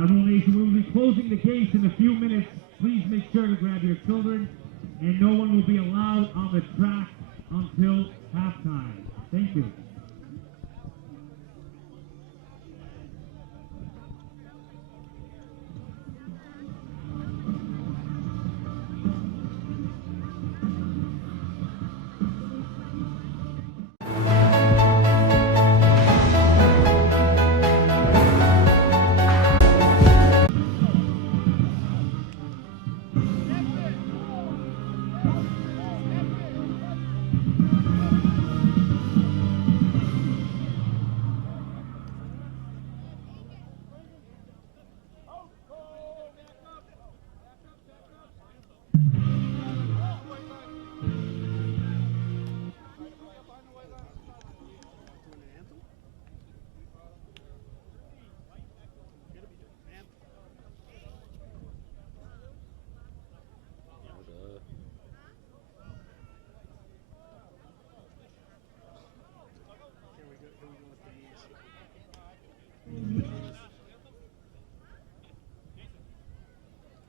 Admiral Nation, we will be closing the gates in a few minutes. Please make sure to grab your children, and no one will be allowed on the track until halftime. Thank you.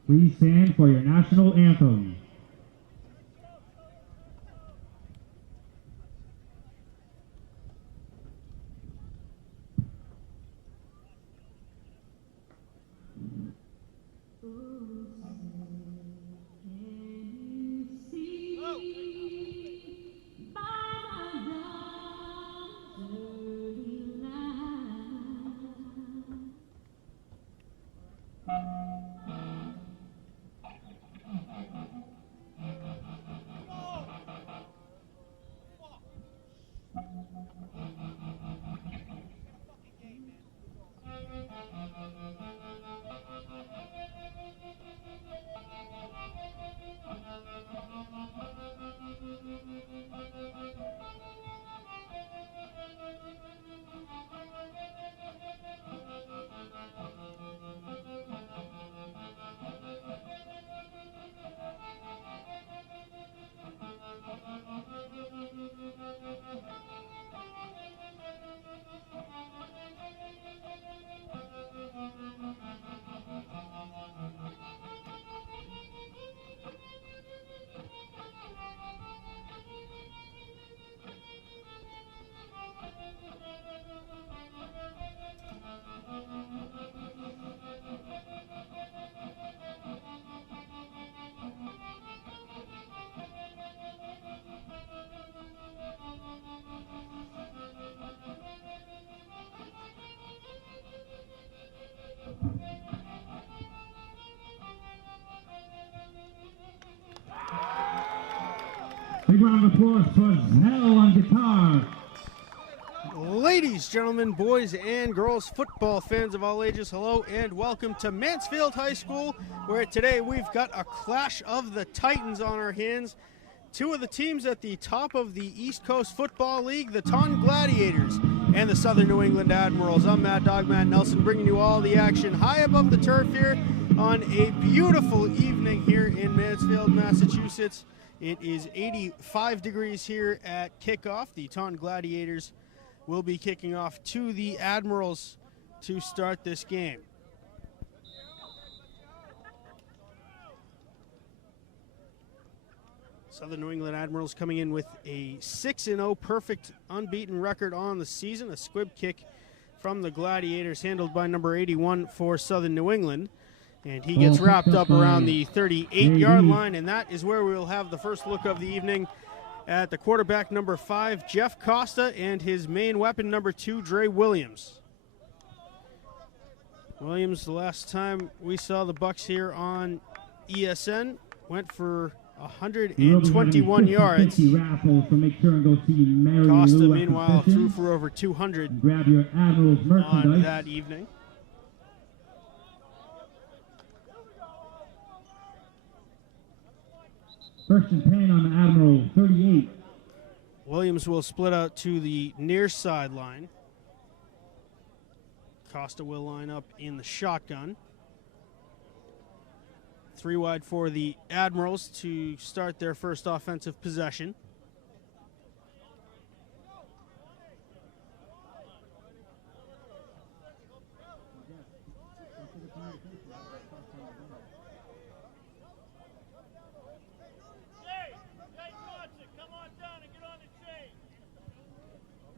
Please stand for your national anthem. Big round of applause for Zell on guitar. Ladies, gentlemen, boys and girls, football fans of all ages, hello and welcome to Mansfield High School, where today we've got a clash of the Titans on our hands. Two of the teams at the top of the East Coast Football League, the Taunton Gladiators and the Southern New England Admirals. I'm Mad Dog Matt Nelson, bringing you all the action high above the turf here on a beautiful evening here in Mansfield, Massachusetts. It is 85 degrees here at kickoff. The Taunton Gladiators will be kicking off to the Admirals to start this game. Southern New England Admirals coming in with a 6-0 perfect unbeaten record on the season. A squib kick from the Gladiators handled by number 81 for Southern New England. And he gets wrapped up around the 38-yard line, and that is where we'll have the first look of the evening at the quarterback, number 5, Jeff Costa, and his main weapon, number 2, Dre Williams. Williams, the last time we saw the Bucks here on ESN, went for 121 yards. Costa, meanwhile, threw for over 200 on that evening. First and 10 on the Admiral, 38. Williams will split out to the near sideline. Costa will line up in the shotgun. 3 wide for the Admirals to start their first offensive possession.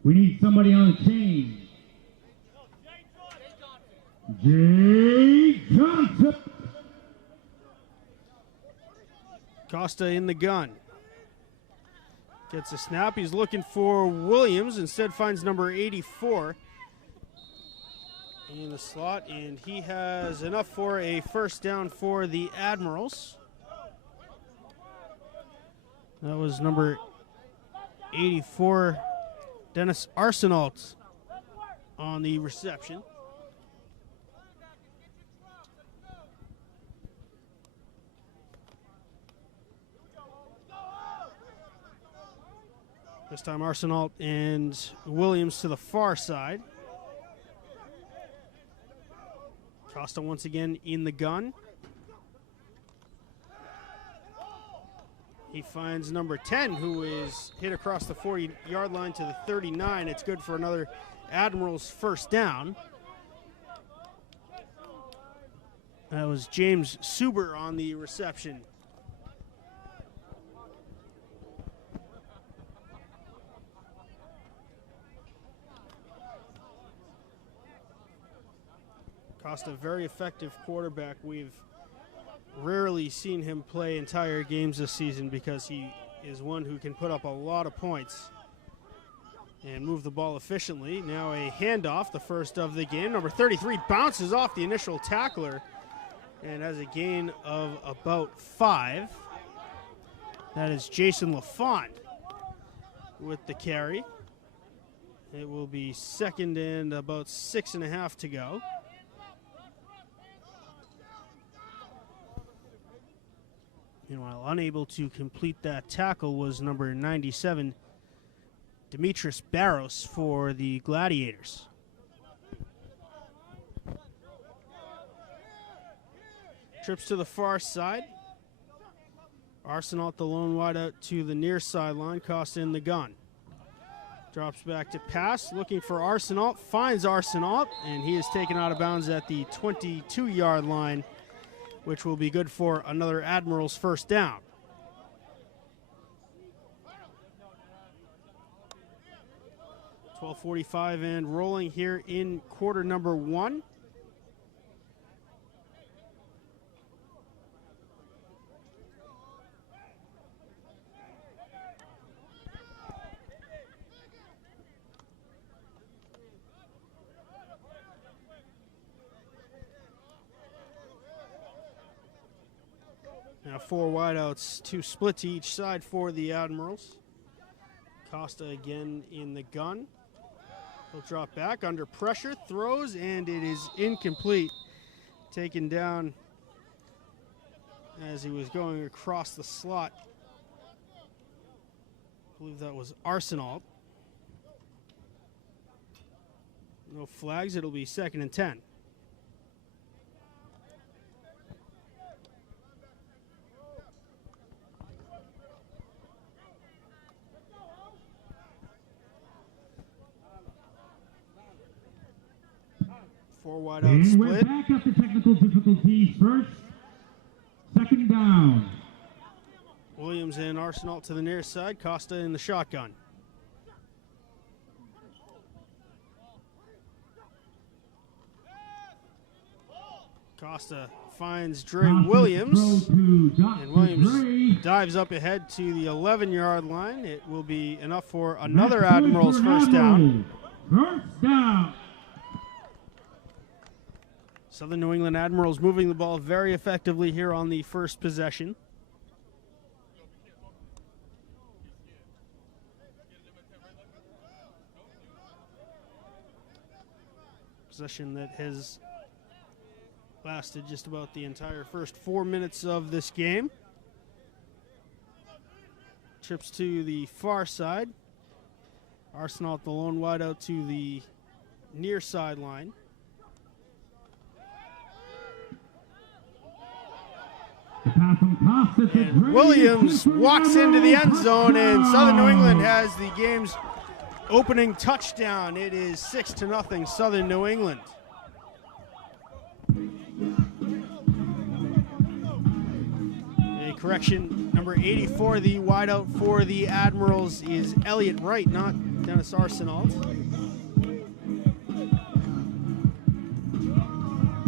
We need somebody on the chain. Jay Johnson. Costa in the gun. Gets a snap. He's looking for Williams. Instead finds number 84 in the slot, and he has enough for a first down for the Admirals. That was number 84, Dennis Arsenault, on the reception. This time Arsenault and Williams to the far side. Costa once again in the gun. He finds number 10, who is hit across the 40-yard line to the 39. It's good for another Admirals first down. That was James Suber on the reception. Costa, very effective quarterback. We've rarely seen him play entire games this season because he is one who can put up a lot of points and move the ball efficiently. Now a handoff, the first of the game. Number 33 bounces off the initial tackler and has a gain of about 5. That is Jason LaFont with the carry. It will be second and about 6.5 to go. Meanwhile, unable to complete that tackle was number 97, Demetris Barros for the Gladiators. Trips to the far side. Arsenault, the lone wideout, to the near sideline. Costa in the gun. Drops back to pass, looking for Arsenault. Finds Arsenault, and he is taken out of bounds at the 22-yard line, which will be good for another Admirals first down. .12:45 and rolling here in quarter number 1. Now 4 wideouts, 2 split to each side for the Admirals. Costa again in the gun. He'll drop back under pressure, throws, and it is incomplete. Taken down as he was going across the slot. I believe that was Arsenault. No flags, it'll be 2nd and 10. Four wide out And split. we're back after technical difficulties. First, 2nd down. Williams and Arsenault to the near side. Costa in the shotgun. Costa finds Dre Williams. And Williams dives up ahead to the 11-yard line. It will be enough for another Admirals first down. First down. Southern New England Admirals moving the ball very effectively here on the first possession. Possession that has lasted just about the entire first 4 minutes of this game. Trips to the far side. Arsenault, the lone wideout, to the near sideline. And Williams walks into the end zone, and Southern New England has the game's opening touchdown. It is 6-0 Southern New England. A correction, number 84, the wideout for the Admirals, is Elliott Wright, not Dennis Arsenault.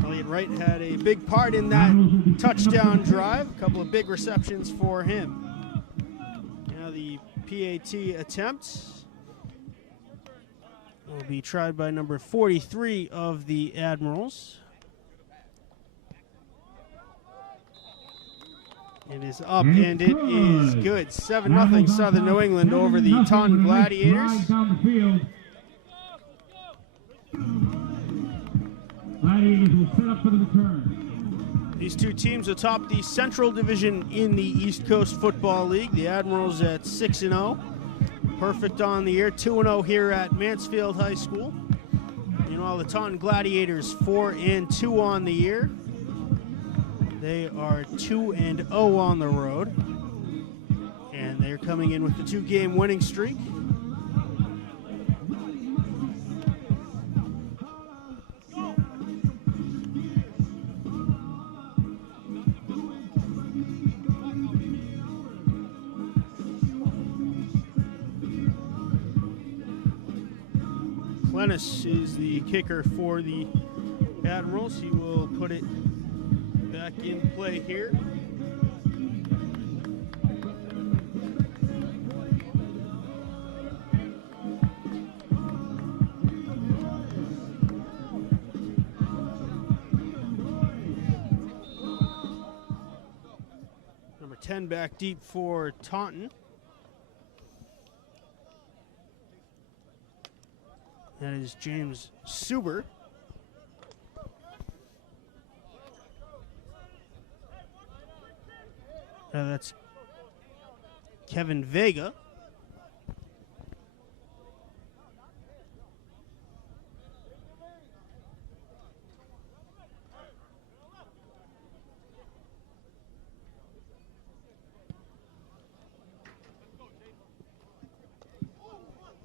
Elliot Wright had a big part in that touchdown drive. A couple of big receptions for him. Now the PAT attempt will be tried by number 43 of the Admirals. It is up and it is good. 7-0 Southern New England over the Taunton Gladiators. Gladiators will set up for the return. These two teams atop the Central Division in the East Coast Football League. The Admirals at 6-0. Perfect on the year. 2-0 here at Mansfield High School. Meanwhile, the Taunton Gladiators 4-2 on the year. They are 2-0 on the road, and they're coming in with the 2-game winning streak. Clennis is the kicker for the Admirals. He will put it back in play here. Number 10 back deep for Taunton. That is James Suber. That's Kevin Vega.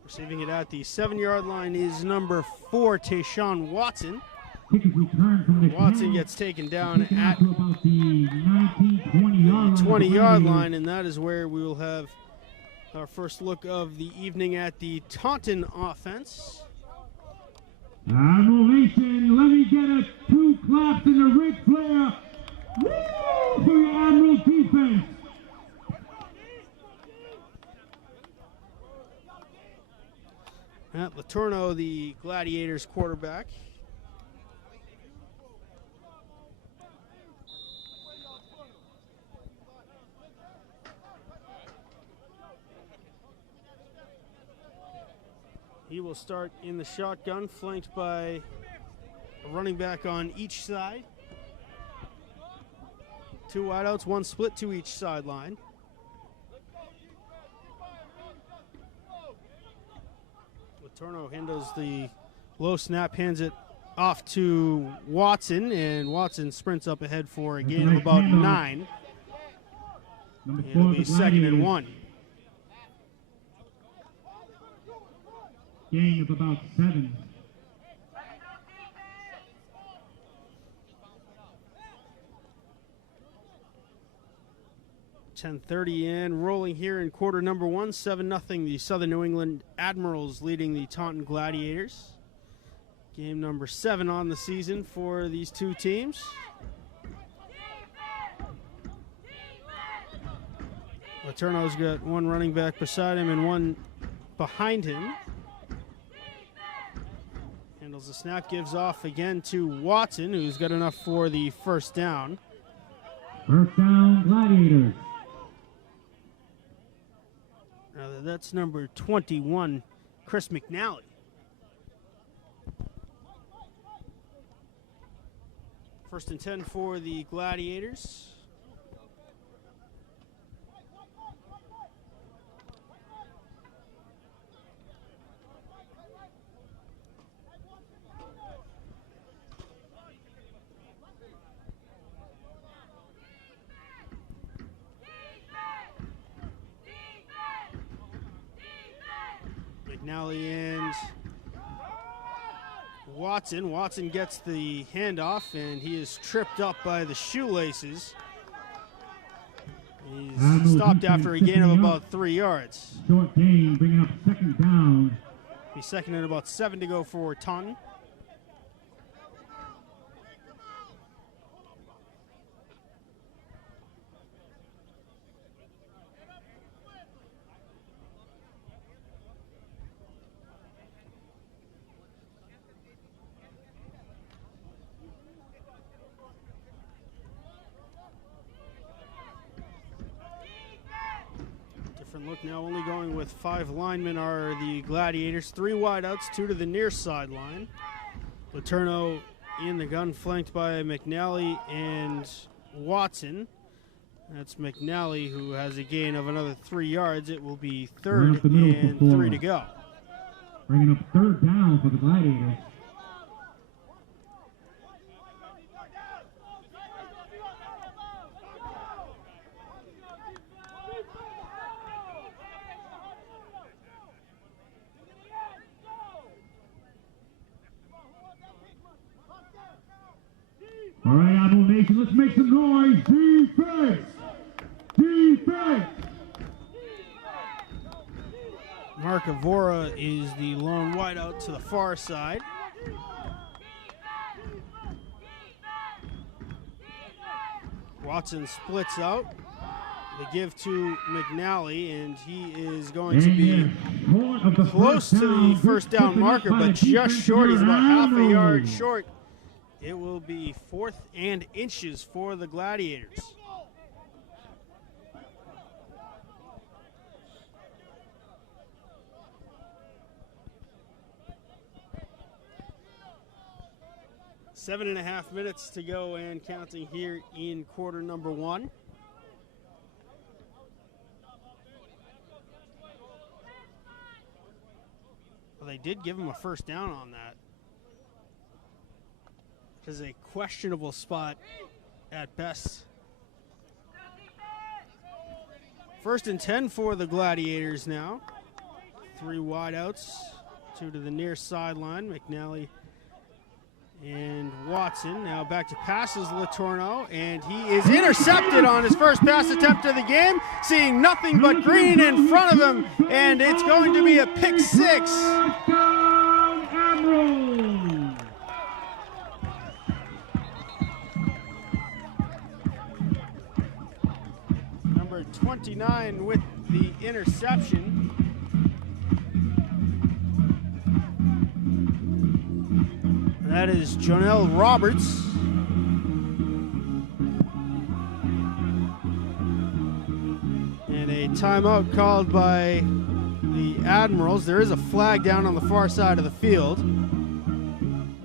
Receiving it at the 7-yard line is number 4, Tayshawn Watson. Watson gets taken down at the 20-yard line, and that is where we will have our first look of the evening at the Taunton offense. Admiration, let me get a 2 claps in the Ric Flair. Woo! For your Admirals defense. Matt Letourneau, the Gladiators quarterback. He will start in the shotgun, flanked by a running back on each side. 2 wideouts, 1 split to each sideline. Letourneau handles the low snap, hands it off to Watson, and Watson sprints up ahead for a gain of about 9. It'll be 2nd and 1. Gain of about 7. .10:30 in, rolling here in quarter number 1, 7-0. The Southern New England Admirals leading the Taunton Gladiators. Game number 7 on the season for these two teams. Letourneau's got 1 running back beside him and 1 behind him. Handles the snap, gives off again to Watson, who's got enough for the first down. First down, Gladiators. That's number 21, Chris McNally. First and 10 for the Gladiators. McNally and Watson. Watson gets the handoff, and he is tripped up by the shoelaces. He's stopped after a gain of about 3 yards. Short gain, bringing up second down. He's second and about 7 to go for Taunton. Look now, only going with 5 linemen are the Gladiators. 3 wideouts, 2 to the near sideline. Letourneau in the gun, flanked by McNally and Watson. That's McNally, who has a gain of another 3 yards. It will be third and 3 to go. Bringing up third down for the Gladiators. All right, Admiral Nation, let's make some noise. Defense! Defense! Mark Avora is the lone wideout to the far side. Watson splits out. They give to McNally, and he is going to be close to the first down marker, but just short. He's about half a yard short. It will be 4th and inches for the Gladiators. Seven and a half minutes to go and counting here in quarter number 1. Well, they did give him a first down on that. Is a questionable spot at best. 1st and 10 for the Gladiators now. 3 wideouts, 2 to the near sideline. McNally and Watson. Now back to passes, Letourneau, and he is intercepted on his first pass attempt of the game, seeing nothing but green in front of him, and it's going to be a pick 6. Number 29 with the interception. That is Jonell Roberts. And a timeout called by the Admirals. There is a flag down on the far side of the field.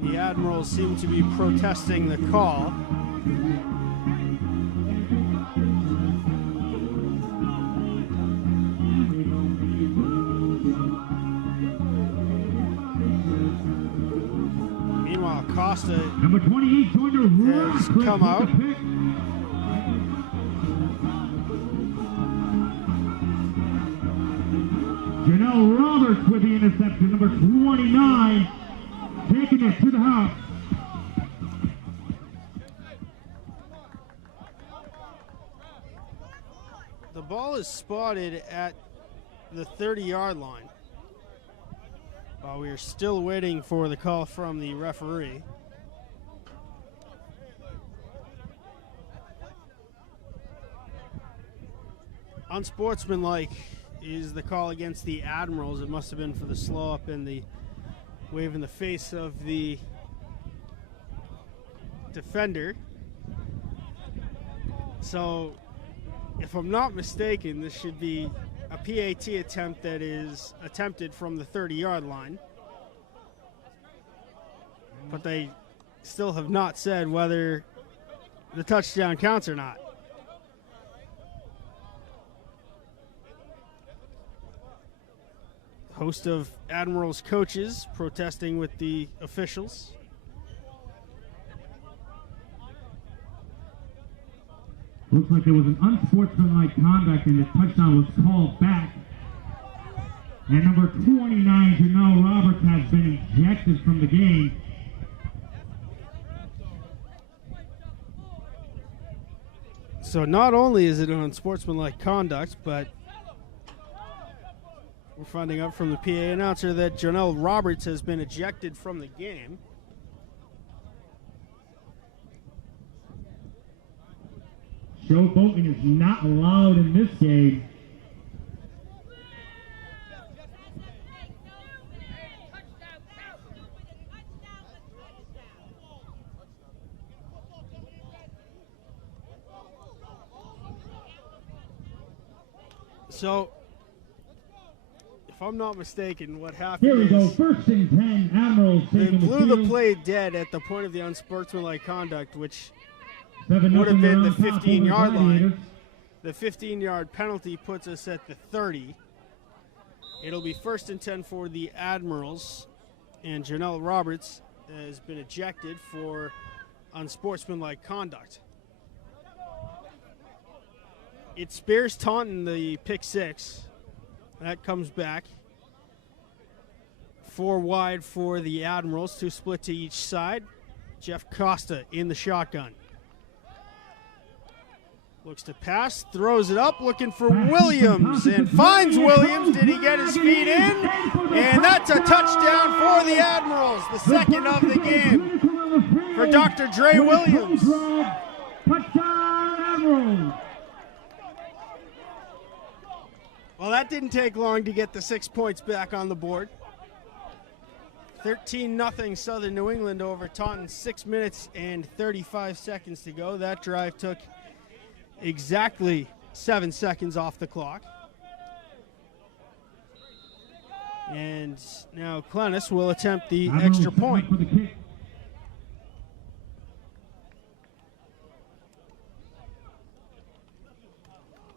The Admirals seem to be protesting the call. Costa number 28 going to has come out. Jonell Roberts with the interception, number 29, taking it to the house. The ball is spotted at the 30-yard line. While we are still waiting for the call from the referee. Unsportsmanlike is the call against the Admirals. It must have been for the slow up and the wave in the face of the defender. So, if I'm not mistaken, this should be a PAT attempt that is attempted from the 30-yard line. But they still have not said whether the touchdown counts or not. Host of Admirals coaches protesting with the officials. Looks like there was an unsportsmanlike conduct and the touchdown was called back. And number 29, Jonell Roberts, has been ejected from the game. So not only is it an unsportsmanlike conduct, but we're finding out from the PA announcer that Janelle Roberts has been ejected from the game. Showboating is not allowed in this game. So, if I'm not mistaken, what happened Here we go, is 1st and 10, Admirals they taking blew the the field. play dead at the point of the unsportsmanlike conduct, which 7-0 would have been the around top over 15-yard line. Gladiators. The 15-yard penalty puts us at the 30. It'll be 1st and 10 for the Admirals, and Janelle Roberts has been ejected for unsportsmanlike conduct. It spares Taunton the pick 6. That comes back. 4 wide for the Admirals, 2 split to each side. Jeff Costa in the shotgun. Looks to pass, throws it up, looking for Williams, and finds Williams. Did he get his feet in? And that's a touchdown for the Admirals, the second of the game for Dr. Dre Williams. Touchdown, Admirals. Well, that didn't take long to get the 6 points back on the board. 13-0 Southern New England over Taunton, 6 minutes and 35 seconds to go. That drive took exactly 7 seconds off the clock. And now Clennis will attempt the extra point. For the kick.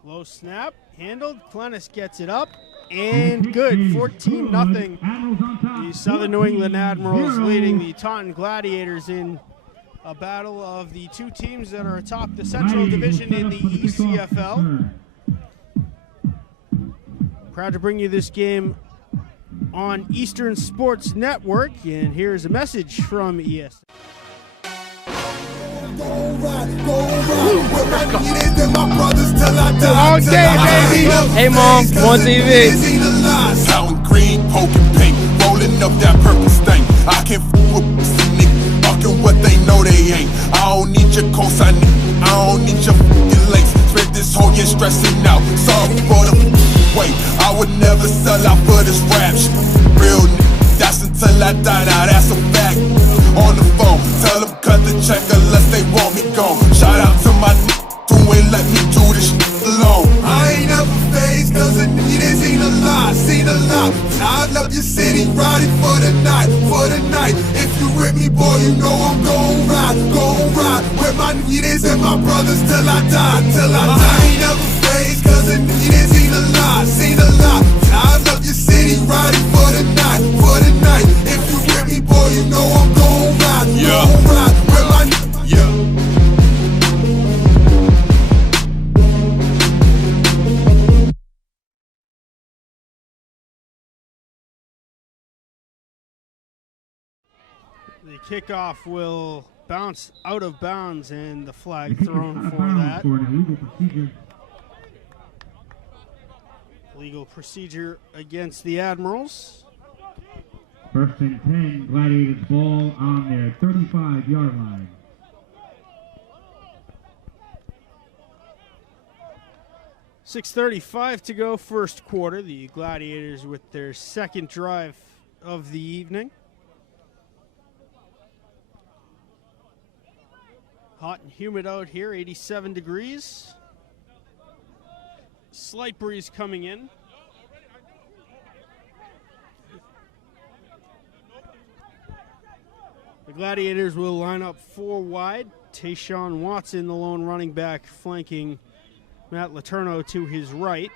Low snap, handled. Clennis gets it up, and good. 14-0. The Southern New England Admirals leading the Taunton Gladiators in a battle of the 2 teams that are atop the Central Division in the ECFL. Proud to bring you this game on Eastern Sports Network, and here's a message from ES. All day, baby. Hey, Mom, on TV. Sound green, poking paint, rolling up that purple stain. I can f with niggas, fucking what they know they ain't. I don't need your cosign, I don't need your fucking links. Spent this whole year stressing out, sorry for the wait. I would never sell out for this rap shit. Real nigga, that's until I die, now that's a fact. On the phone, tell them cut the check unless they want me gone. Shout out to my niggas who ain't let me do this shit alone. I ain't never phased cause the need is seen a lot, seen a lot. I love your city, riding for the night, for the night. If you with me, boy, you know I'm gon' ride where my need is and my brothers till I die, till I die. I ain't never phased cause the need is seen a lot, seen a lot. I love your city, riding for the night, for the night. If you with me, boy, you know I'm gon' ride where my The kickoff will bounce out of bounds, and the flag thrown for that. For an illegal procedure. Legal procedure against the Admirals. 1st and 10, Gladiators ball on their 35-yard line. .6:35 to go, first quarter. The Gladiators with their second drive of the evening. Hot and humid out here, 87 degrees. Slight breeze coming in. The Gladiators will line up 4 wide. Tayshawn Watson, the lone running back, flanking Matt Letourneau to his right.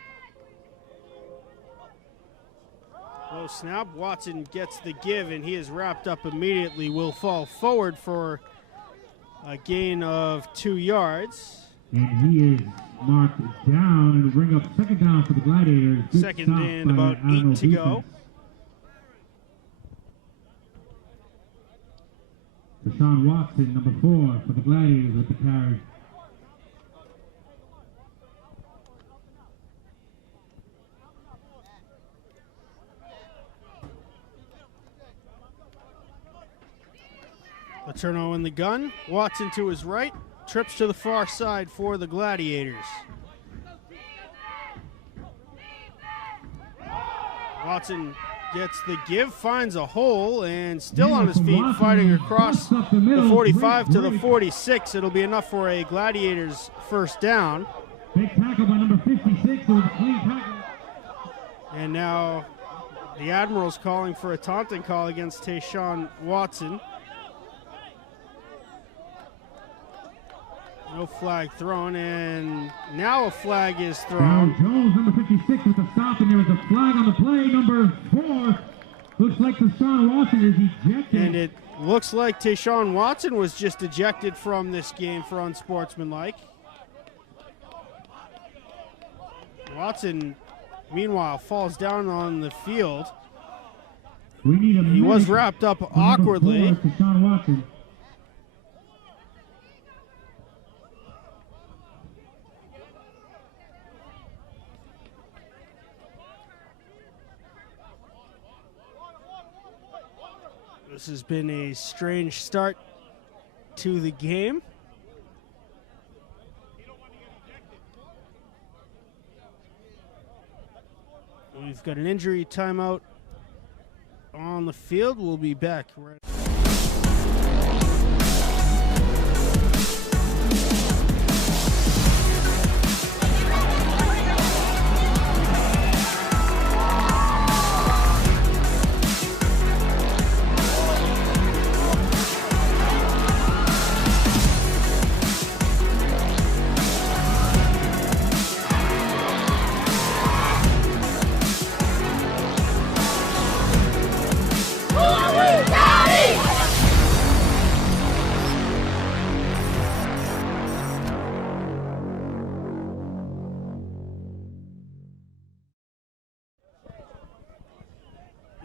Low snap. Watson gets the give, and he is wrapped up immediately. Will fall forward for a gain of 2 yards. And he is marked down, and will bring up second down for the Gladiators. Good Second stop and by about Admiral 8 to go. defense. Deshaun Watson, number 4 for the Gladiators with the carry. Letourneau in the gun. Watson to his right. Trips to the far side for the Gladiators. Watson gets the give, finds a hole, and still on his feet, fighting across the 45 to the 46. It'll be enough for a Gladiators first down. Big tackle by number 56. It was a clean tackle. And now the Admirals calling for a Taunton call against Tayshawn Watson. No flag thrown, and now a flag is thrown. Jones, number 56, with the stop, and there was a flag on the play. Number 4, looks like Tayshawn Watson is ejected. And it looks like Tayshawn Watson was just ejected from this game for unsportsmanlike. Watson, meanwhile, falls down on the field. He was wrapped up awkwardly. Tayshawn Watson. This has been a strange start to the game. We've got an injury timeout on the field. We'll be back right.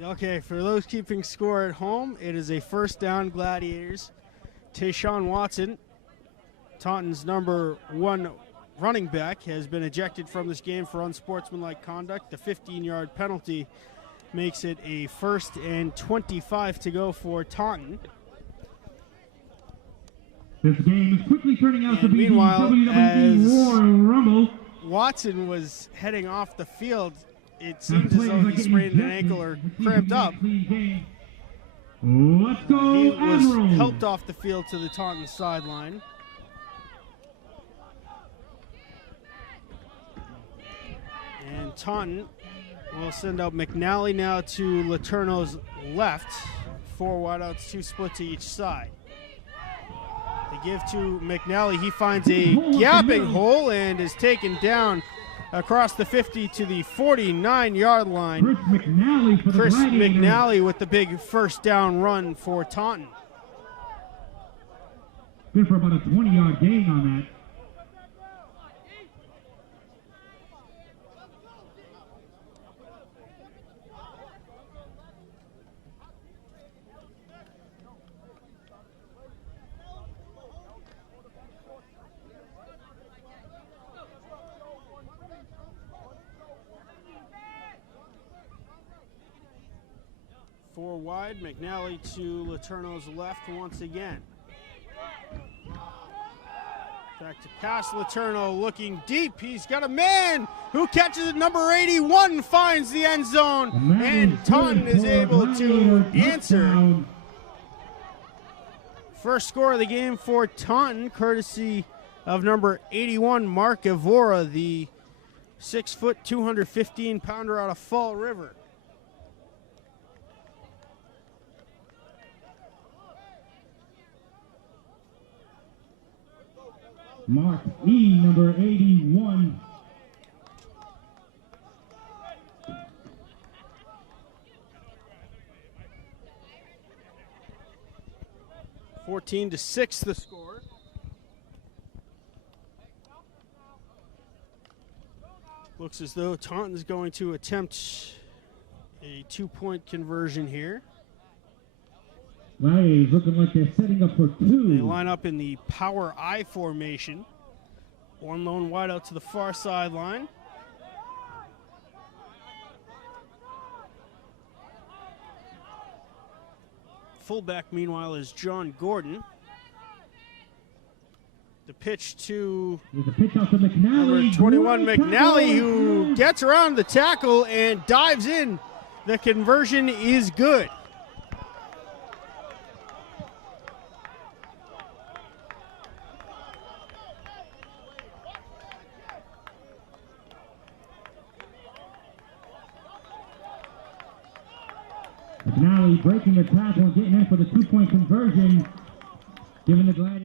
Okay, for those keeping score at home, it is a first down, Gladiators. Tayshawn Watson, Taunton's number 1 running back, has been ejected from this game for unsportsmanlike conduct. The 15-yard penalty makes it a 1st and 25 to go for Taunton. This game is quickly turning out to be meanwhile, the as Royal Rumble. Watson was heading off the field, it seems as though he sprained an ankle or cramped up. Let's go, He was Admirals. helped off the field to the Taunton sideline. And Taunton will send out McNally now to Letourneau's left. 4 wideouts, 2 split to each side. They give to McNally. He finds a gapping hole and is taken down across the 50 to the 49-yard line. Chris McNally with the big first down run for Taunton. Good for about a 20-yard gain on that. Four wide, McNally to Letourneau's left once again. Back to pass, Letourneau looking deep. He's got a man who catches it. Number 81 finds the end zone, and Taunton is able to answer. First score of the game for Taunton, courtesy of number 81, Mark Evora, the 6-foot, 215-pounder out of Fall River. Mark E, number 81. (14 to 6) the score. Looks as though Taunton's going to attempt a 2-point conversion here. Gladiators looking like they're setting up for 2. They line up in the power I formation. One lone wide out to the far sideline. Fullback, meanwhile, is John Gordon. The pitch to number 21, McNally, who gets around the tackle and dives in. The conversion is good. McNally breaking the tackle and getting in for the 2-point conversion, giving the Gladiators.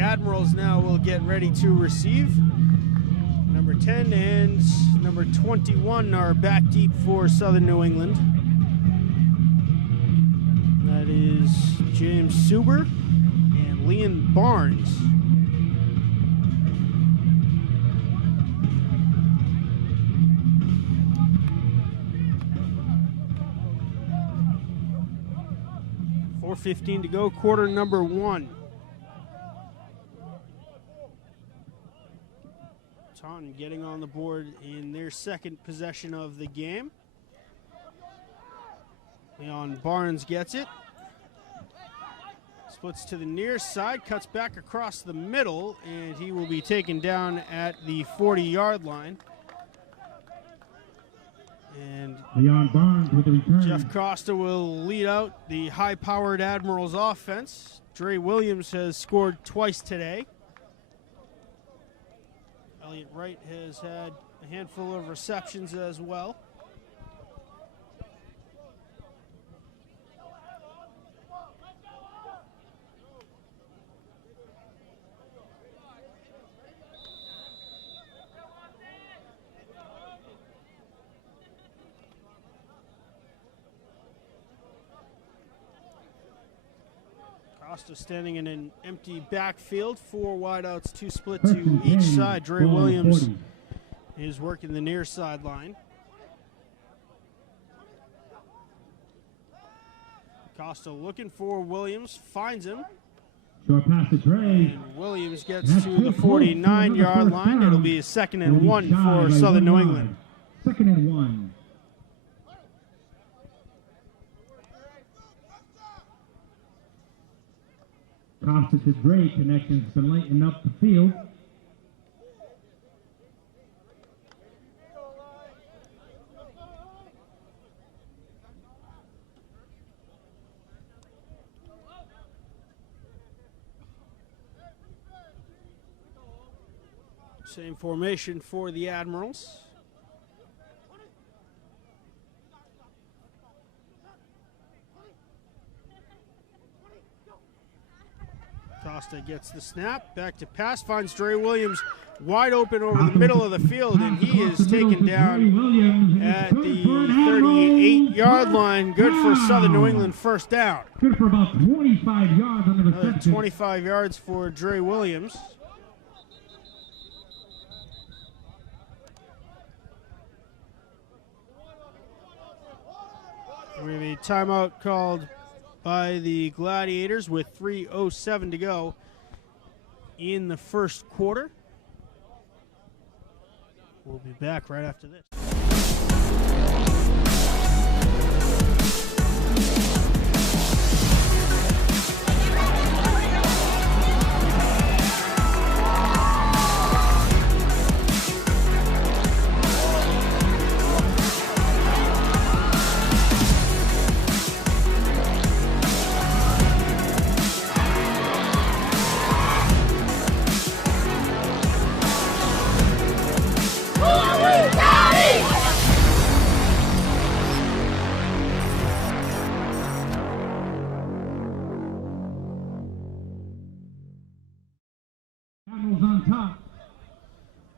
Admirals now will get ready to receive. Number 10 and number 21 are back deep for Southern New England. That is James Suber and Leon Barnes. .4:15 to go, quarter number 1. Taunton getting on the board in their second possession of the game. Leon Barnes gets it. Splits to the near side, cuts back across the middle, and he will be taken down at the 40-yard line. And Leon Barnes with the return. Jeff Costa will lead out the high-powered Admirals offense. Dre Williams has scored twice today. Elliott Wright has had a handful of receptions as well. Costa standing in an empty backfield, 4 wideouts, 2 split to each side. Dre Williams is working the near sideline. Costa looking for Williams, finds him. Short pass to Dre. And Williams gets to the 49-yard line. It'll be a 2nd and 1 for Southern New England. 2nd and 1. Costa to Dre, connection's been lighting up the field. Same formation for the Admirals. Costa gets the snap, back to pass, finds Dre Williams wide open over the middle of the field, and he is taken down at the 38-yard line. Good for Southern New England, first down. Good for about 25 yards on the reception. 25 yards for Dre Williams. We have a timeout called by the Gladiators with 3:07 to go in the first quarter. We'll be back right after this.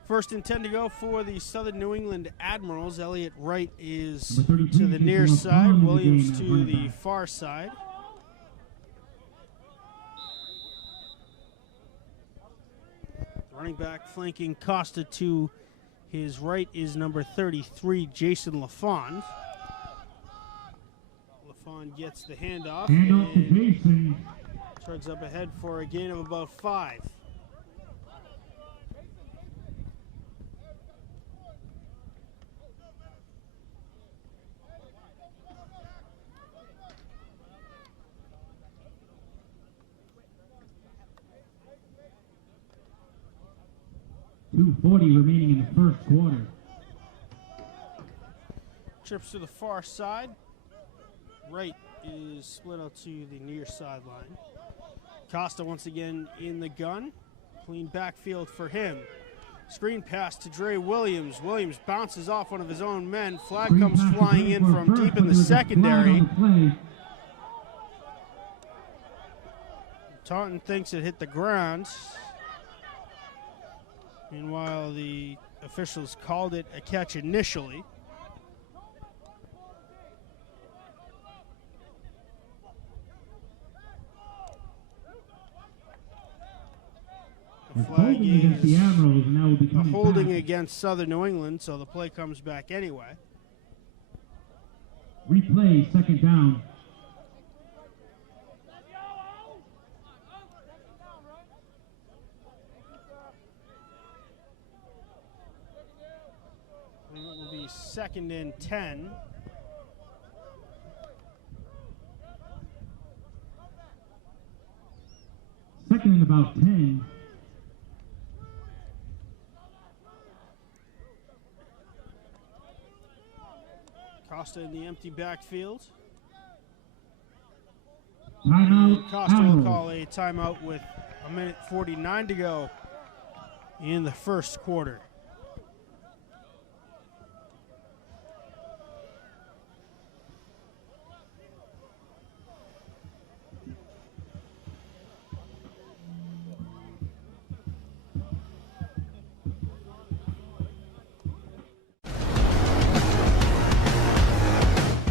First and 10 to go for the Southern New England Admirals. Elliott Wright is to the near side, Williams to the far side. Running back flanking Costa to his right is number 33, Jason LaFond. LaFond gets the handoff Handoff to Jason. Chugs up ahead for a gain of about 5. .240 remaining in the first quarter. Trips to the far side. Right is split out to the near sideline. Costa once again in the gun. Clean backfield for him. Screen pass to Dre Williams. Williams bounces off one of his own men. Flag Screen comes pass to flying Dre in for from first, deep but in the there's a flag secondary. on the play. Taunton thinks it hit the ground. Meanwhile, the officials called it a catch initially. The flag Holding against the is Admirals, and that will be a coming holding back. against Southern New England, so the play comes back anyway. Replay, second down. And it will be 2nd and 10. Second and about 10. Costa in the empty backfield. Timeout. Costa will Admirals. call a timeout with 1:49 to go in the first quarter.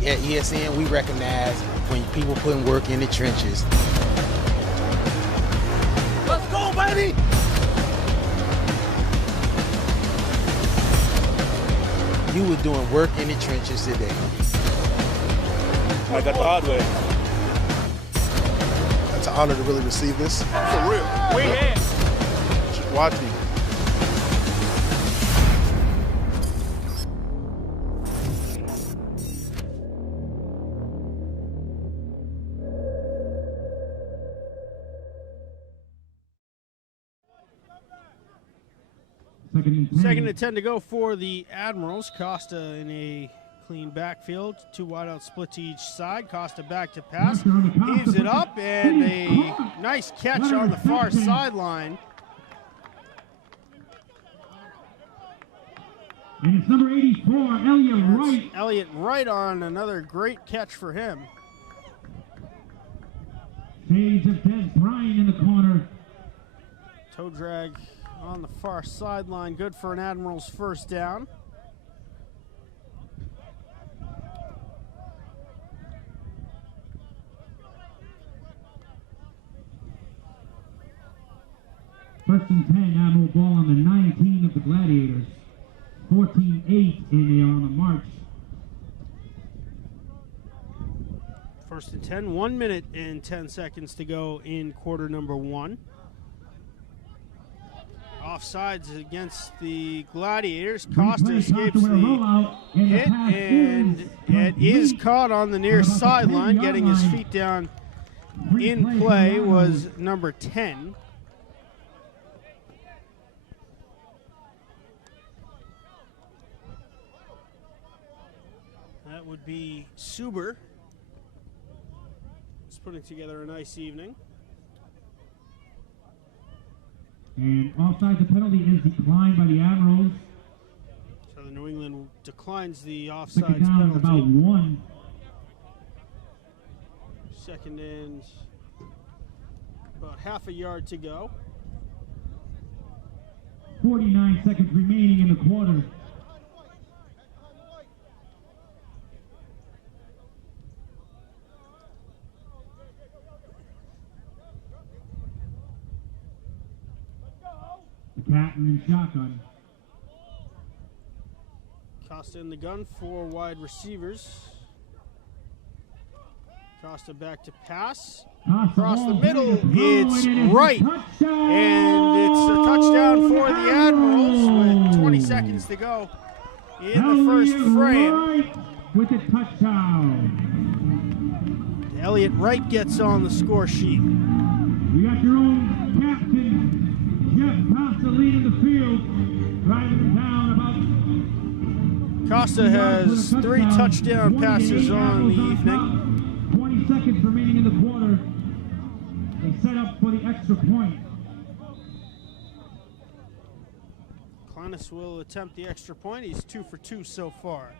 At ESN, we recognize when people putting work in the trenches. Let's go, baby! You were doing work in the trenches today. I got the hard way. It's an honor to really receive this. For real. We here. Just watching. Second and 10. 2nd and 10 to go for the Admirals. Costa in a clean backfield. 2 wideout split to each side. Costa back to pass. Pressure on the Costa. Heaves it up and He's a caught. nice catch What on the far interception. sideline. And it's number 84, Elliott That's Wright. Elliott Wright on another great catch for him. Shades of Des Bryant in the corner. Toe drag on the far sideline. Good for an Admirals first down. First and 10, Admiral ball on the 19 of the Gladiators. 14-8 on the march. First and 10, 1 minute and 10 seconds to go in quarter number 1. Offsides against the Gladiators. Costa Replay, escapes Costa with a the rollout, and the hit, pass and is it is complete. caught on the near At about the sideline. 10-yard Getting his line. feet down Replay in for play the was Admirals. number 10. That would be Suber. He's putting together a nice evening. And offside, the penalty is declined by the Admirals. So the New England declines the offsides Second down and about penalty. 1. Second and about half a yard to go. 49 seconds remaining in the quarter. The captain in shotgun. Costa in the gun, 4 wide receivers. Costa back to pass. Across the middle, it's right. And it's a touchdown for the Admirals with 20 seconds to go in the first frame. With a touchdown. Elliott Wright gets on the score sheet. We got your own captain, Jeff Costa, leading the field, driving it down about. Costa has 3 touchdown passes on the evening. 20 seconds remaining in the quarter. They set up for the extra point. Clennis will attempt the extra point. He's 2 for 2 so far.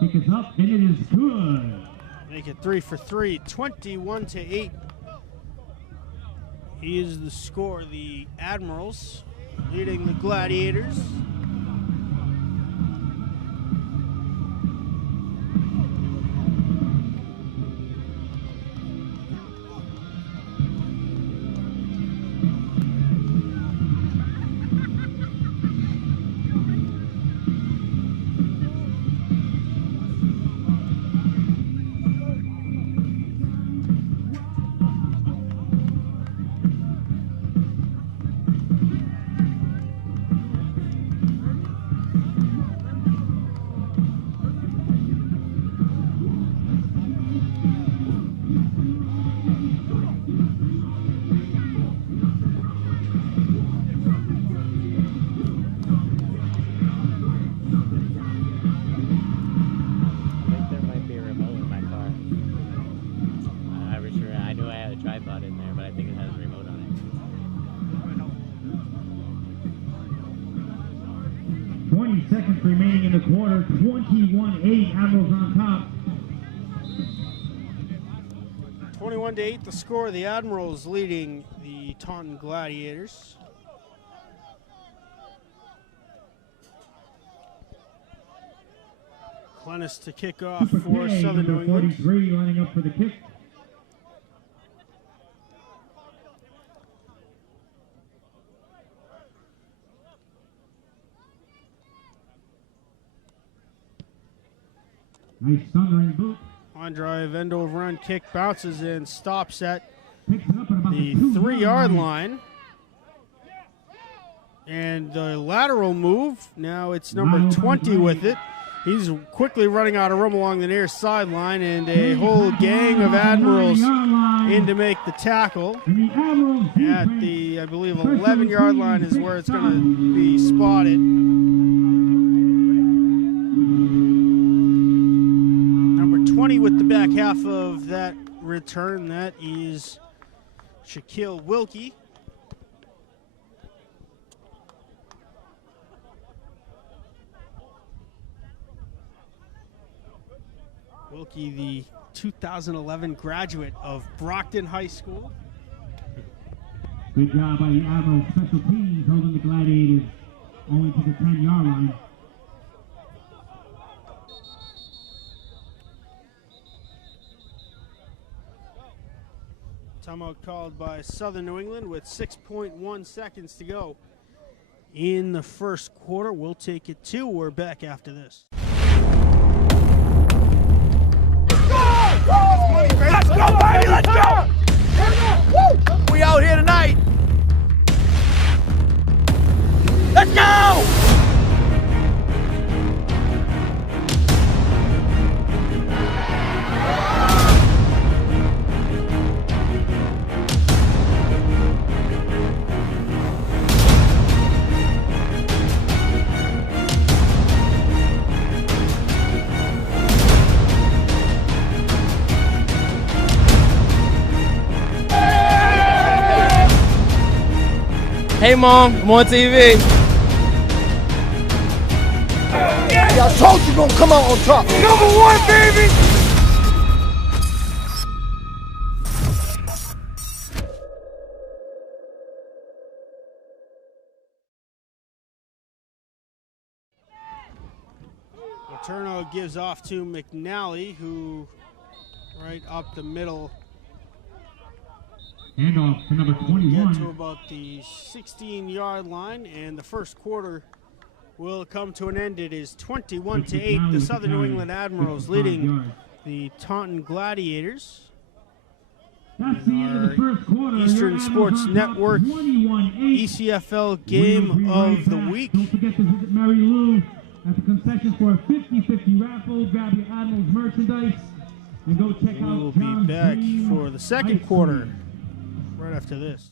Kick is up, and it is good. Make it 3 for 3, 21-8. Is the score. The Admirals leading the Gladiators. Seconds remaining in the quarter, 21-8, Admirals on top. 21-8, the score. The Admirals leading the Taunton Gladiators. Clennis to kick off for Southern New England. 43 lining up for the kick. Nice thundering boot. On drive, end over run, kick bounces and stops at Picks it up at about the 3-yard line. And the lateral move, now it's number 20 with it. He's quickly running out of room along the near sideline, and a whole gang of Admirals in to make the tackle. At the, I believe, 11-yard line is where it's going to be spotted. 20 with the back half of that return. That is Shaquille Wilkie. Wilkie, the 2011 graduate of Brockton High School. Good job by the Admirals special teams holding the Gladiators only to the 10-yard line. Timeout called by Southern New England with 6.1 seconds to go in the first quarter. We'll take it 2. We're back after this. Let's go, baby! Let's go! We out here tonight. Let's go! Hey Mom, I'm on TV. Yeah, I told you gonna come out on top. Number 1, baby! Letourneau gives off to McNally, who right up the middle. Handoff to number Get 21. to about the 16-yard line, and the first quarter will come to an end. It is 21-8. The Southern New England Admirals leading the Taunton Gladiators. That's the end of the first quarter. Eastern Your Sports Admirals on top, Network 21-8. ECFL game of the week. Don't forget to visit Mary Lou at the concessions for a 50-50 raffle. Grab your Admirals merchandise and go check We out will be John's back Dream for the second Ice quarter Cream. right after this.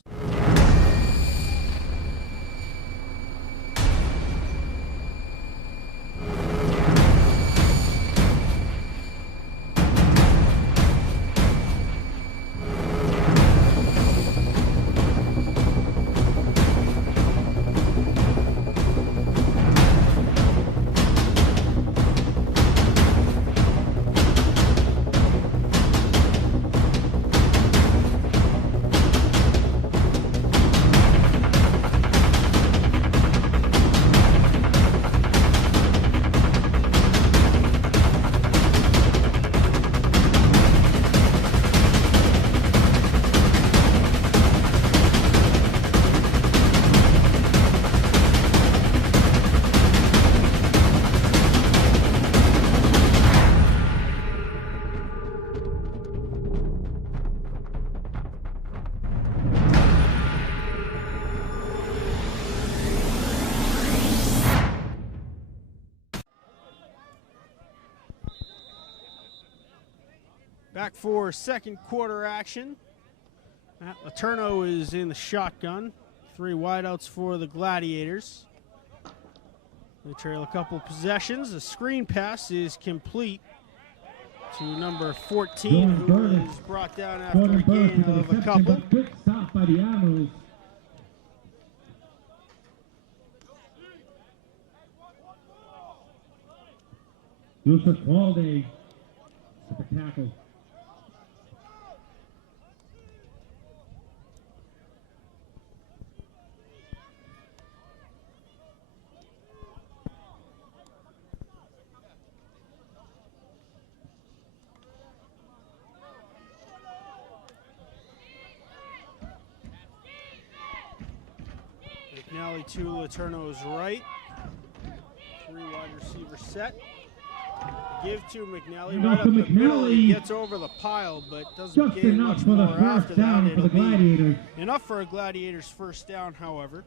Back for second quarter action. Matt Letourneau is in the shotgun. 3 wideouts for the Gladiators. They trail a couple possessions. The screen pass is complete to number 14, who is brought down after a gain of a couple. Good stop by the Admirals. Yusuf Walde at the tackle. McNally to Letourneau's right. 3 wide receiver set. Give to McNally. Right up the middle. He gets over the pile, but doesn't Just gain enough much for the more after first that. down for It'll the be Gladiators. enough for a Gladiators first down, however.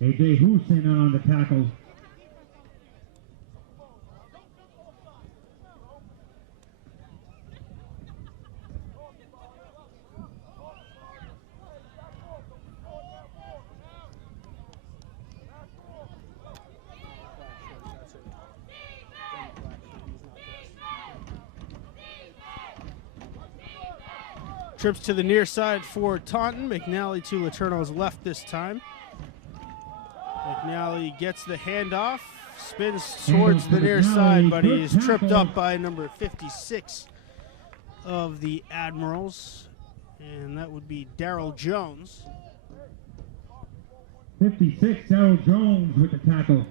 A.J. Hussein on the tackle. Trips to the near side for Taunton. McNally to Letourneau's left this time. McNally gets the handoff, spins towards the near side, but he is tripped up by number 56 of the Admirals, and that would be Darrell Jones. 56, Darrell Jones with the tackle.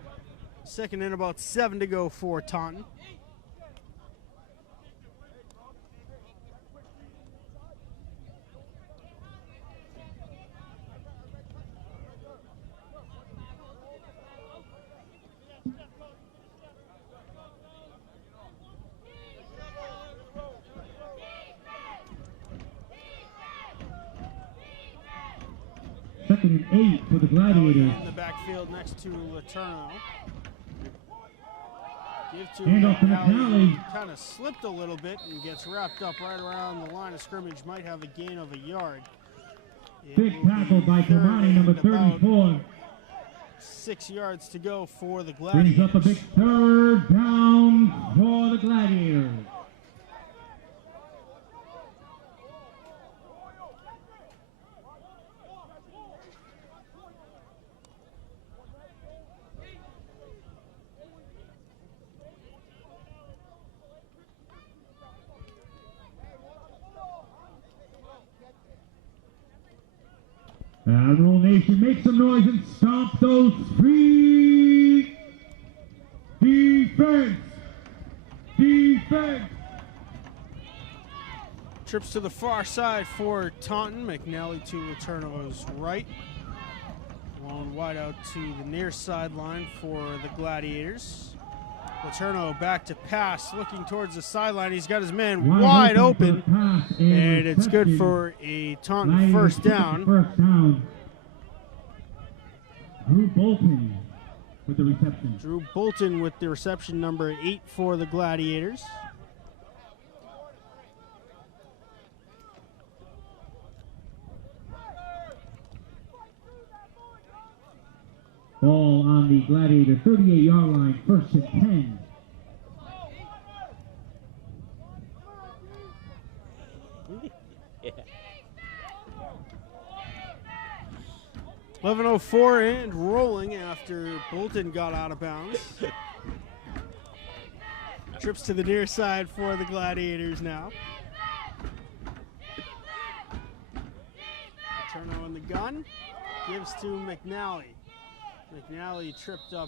Second and about 7 to go for Taunton. Second and 8 for the Gladiators. In the backfield next to Letourneau. Give to Handoff to McNally. Kind of slipped a little bit and gets wrapped up right around the line of scrimmage. Might have a gain of a yard. It Big will tackle be by third Kamani, number and about 34. 6 yards to go for the Brings Gladiators. up a big third down for the Gladiators. Admiral Nation, make some noise and stomp those feet. Defense. Defense. Trips to the far side for Taunton. McNally to Letourneau's right. Long wide out to the near sideline for the Gladiators. Letourneau back to pass, looking towards the sideline. He's got his man wide open, and it's good for a Taunton first down. Drew Bolton with the reception. Drew Bolton with the reception, number 8 for the Gladiators. Ball on the Gladiator 38-yard line, 1st and 10. Yeah. 11:04 and rolling after Bolton got out of bounds. Trips to the near side for the Gladiators now. Letourneau in the gun, gives to McNally. McNally tripped up,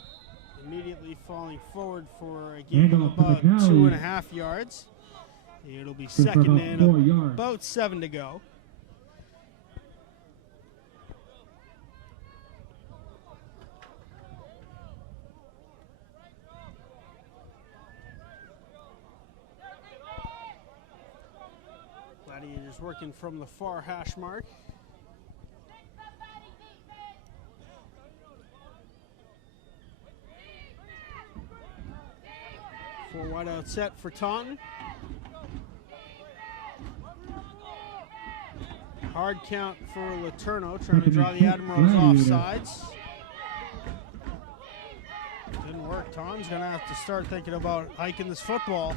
immediately falling forward for a gain of about 2.5 yards. It'll be second and about 7 to go. Gladiators working from the far hash mark. Four wide out set for Taunton. Hard count for Letourneau, trying to draw the Admirals off sides. Didn't work. Taunton's going to have to start thinking about hiking this football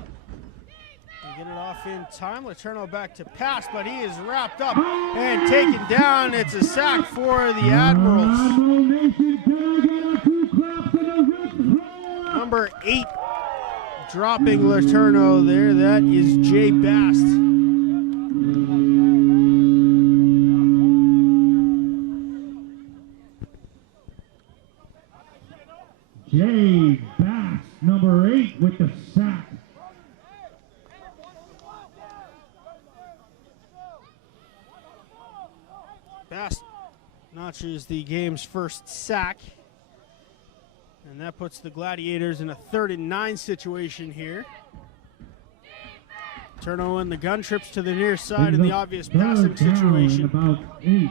and get it off in time. Letourneau back to pass, but he is wrapped up and taken down. It's a sack for the Admirals. Number 8 dropping Letourneau there. That is Jay Bast. Jay Bass, number 8 with the sack. Bass notches the game's first sack. And that puts the Gladiators in a 3rd and 9 situation here. Letourneau in the gun, trips to the near side in the obvious passing situation. About 8.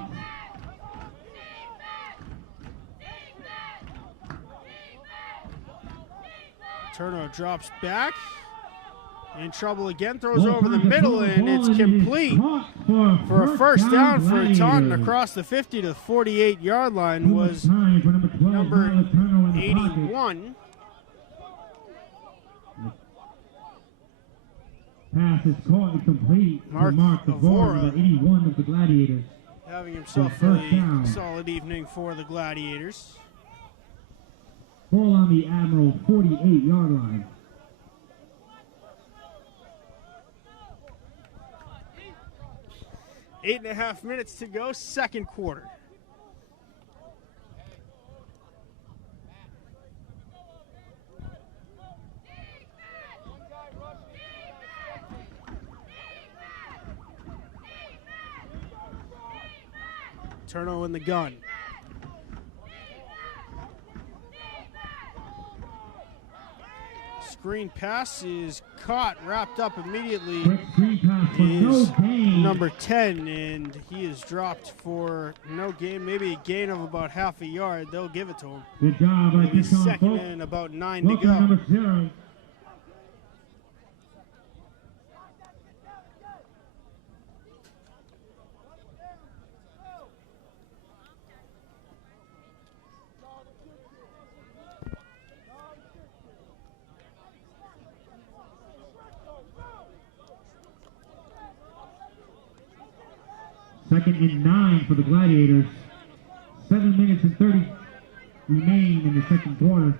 Letourneau drops back. In trouble again, throws over the middle, and it's complete for a first down for Taunton across the 50 to the 48-yard line. Was number 81. Pass is caught and complete. Mark Avora, 81 of the Gladiators. Having himself a solid evening for the Gladiators. Ball on the Admiral 48-yard line. 8.5 minutes to go, second quarter. Letourneau in the gun. Screen pass is caught, wrapped up immediately. Is number 10, and he is dropped for no gain, maybe a gain of about half a yard. They'll give it to him. Good job. It'll be second and about 9 to go. Number 0. Second and 9 for the Gladiators. 7 minutes and 30 remain in the second quarter.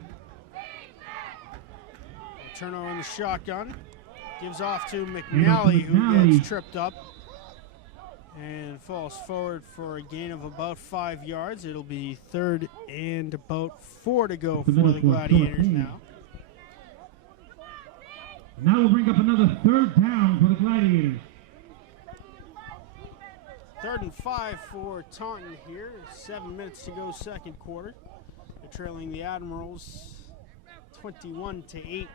Letourneau in the shotgun. Gives off to McNally, who gets tripped up. And falls forward for a gain of about 5 yards. It'll be 3rd and about 4 to go for the Gladiators now. Now we'll bring up another 3rd down for the Gladiators. 3rd and 5 for Taunton here. 7 minutes to go, 2nd quarter. They're trailing the Admirals 21-8.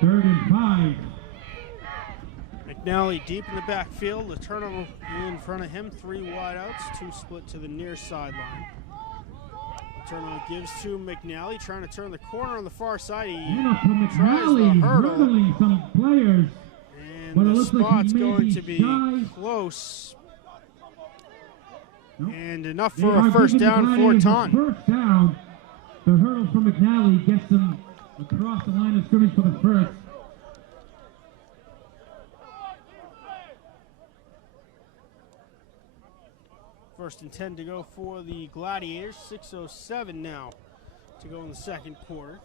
Third and 5. McNally deep in the backfield. The turnover in front of him. 3 wideouts. 2 split to the near sideline. Turnover gives to McNally, trying to turn the corner on the far side. He tries the hurdle. Some players, and the spot's going to be close. Nope. And enough for a 1st down for Taunton. 1st down. The hurdle from McNally gets them across the line of scrimmage for the 1st. First and 10 to go for the Gladiators. 6:07 now to go in the 2nd quarter.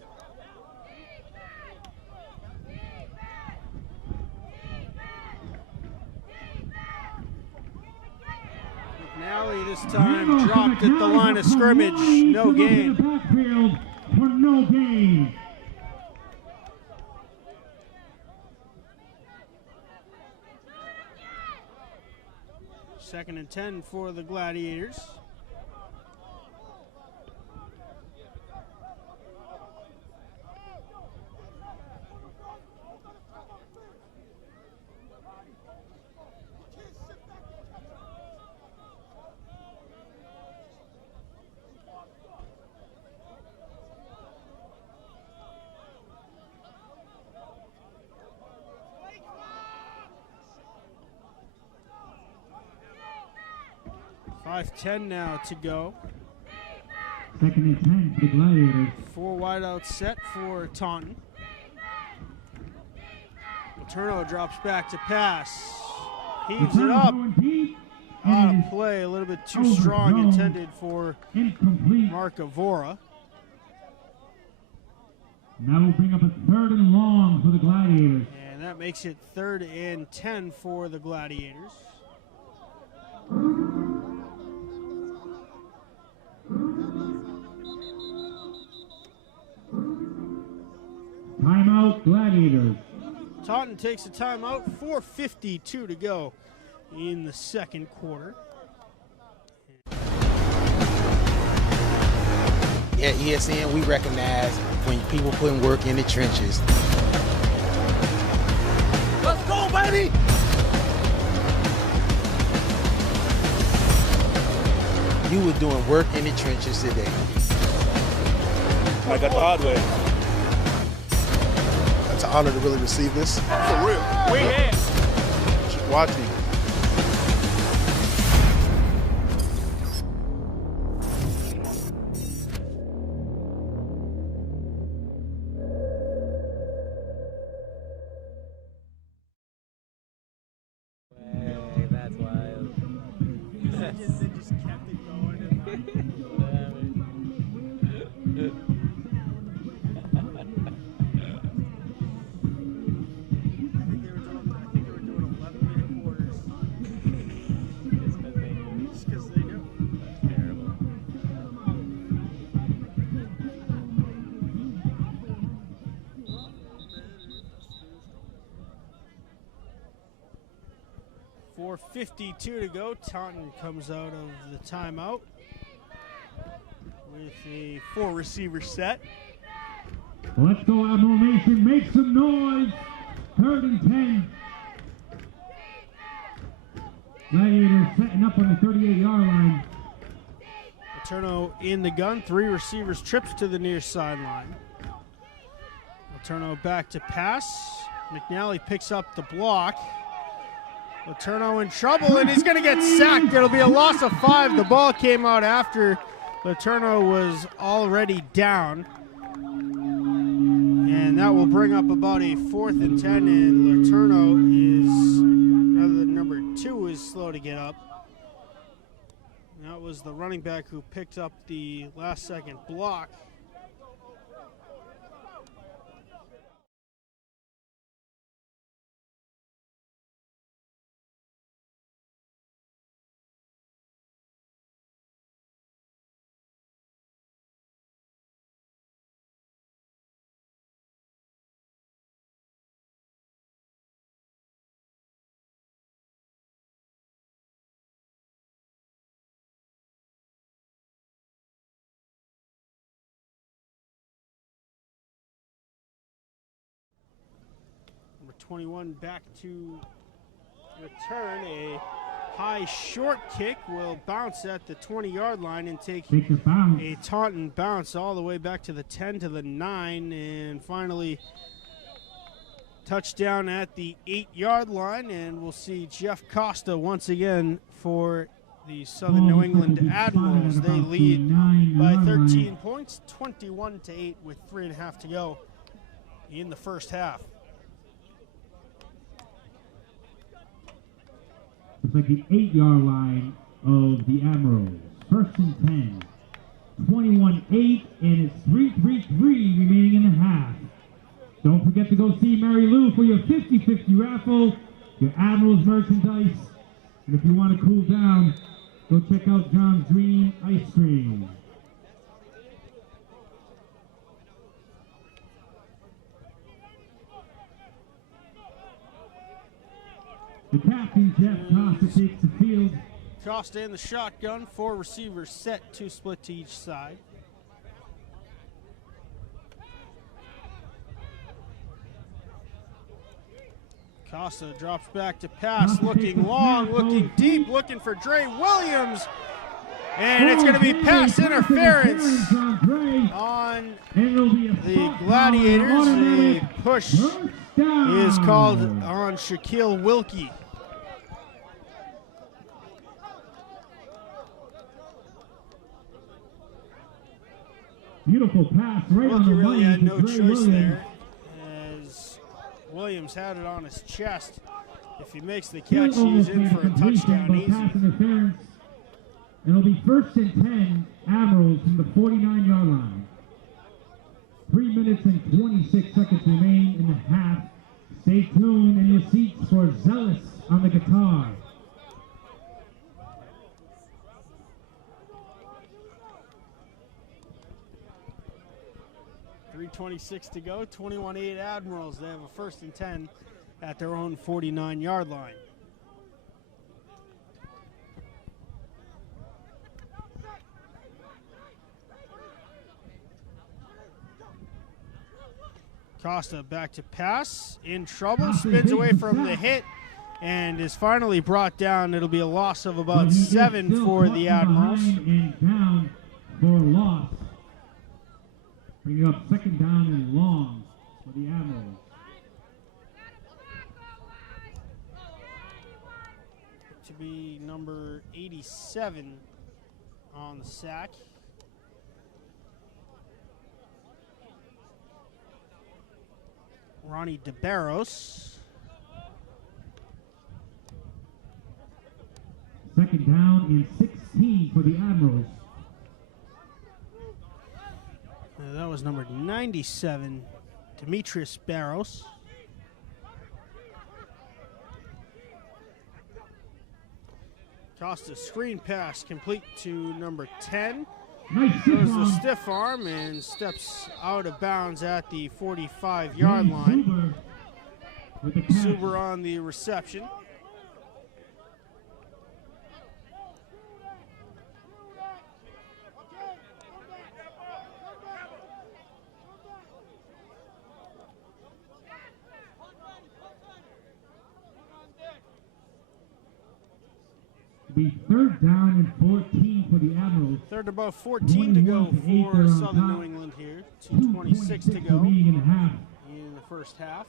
McNally this time dropped at the line of scrimmage. No gain. Backfield for no gain. Second and 10 for the Gladiators. .5:10 now to go. 2nd and 10 for the Gladiators. 4 wideouts set for Taunton. Turnover drops back to pass. Heaves it up. Out of play, a little bit too strong, intended for Mark Avora. Now we'll bring up a 3rd and long for the Gladiators. And that makes it 3rd and 10 for the Gladiators. Timeout, Gladiators. Taunton takes a timeout. 4:52 to go in the 2nd quarter. At ESN, we recognize when people putting work in the trenches. Let's go, baby! You were doing work in the trenches today. I got the hard way. It's an honor to really receive this. For real. We had. Watching. That's wild. They just kept it going. I think they were doing 11-minute quarters. Just because they do. That's terrible. .452 to go. Taunton comes out of the timeout with a 4-receiver set. Let's go, Admiral Nation. Make some noise. 3rd and 10. Gladiators setting up on the 38-yard line. Turno in the gun. 3 receivers trips to the near sideline. Turno back to pass. McNally picks up the block. Letourneau in trouble, and he's going to get sacked. It'll be a loss of 5. The ball came out after Letourneau was already down. And that will bring up about a 4th and 10, and Letourneau is, rather than number 2, is slow to get up. That was the running back who picked up the last-second block. Number 21 back to return. A high short kick will bounce at the 20-yard line and take a Taunton bounce all the way back to the 10 to the 9, and finally touchdown at the 8-yard line. And we'll see Jeff Costa once again for the Southern New England Admirals. They lead by 13 points, 21-8 with 3.5 to go in the first half. Looks like the 8-yard line of the Admirals. First and 10. 21-8, and it's 3-3-3 remaining in the half. Don't forget to go see Mary Lou for your 50-50 raffle, your Admirals merchandise. And if you want to cool down, go check out John's Dream Ice Cream. The captain, Jeff Costa, takes the field. Costa in the shotgun, 4 receivers set, 2 split to each side. Costa drops back to pass, looking long, looking deep, looking for Dre Williams. And it's going to be pass interference on the Gladiators. A push is called on Shaquille Wilkie. Beautiful pass right on Wilkie the really money had to no Dre choice Williams. there, as Williams had it on his chest. If he makes the catch, he's in for a touchdown easy. Pass interference. And it'll be first and 10, Admirals from the 49-yard line. 3 minutes and 26 seconds remain in the half. Stay tuned in your seats for Zealous on the guitar. .326 to go, 21-8 Admirals. They have a first and 10 at their own 49-yard line. Costa back to pass, in trouble, spins away from the hit, and is finally brought down. It'll be a loss of about 7 for the Admirals. And down for loss. Bringing up second down and long for the Admirals. To be number 87 on the sack. Ronnie DeBarros. Second down and 16 for the Admirals. That was number 97, Demetrius Barros. Costa screen pass complete to number 10. Nice Goes the stiff arm and steps out of bounds at the 45-yard line. Suber on the reception. Be third down and 14 for the Admirals. Third about 14 to go for Southern New England here. 2:26 to go in the half. in the first half.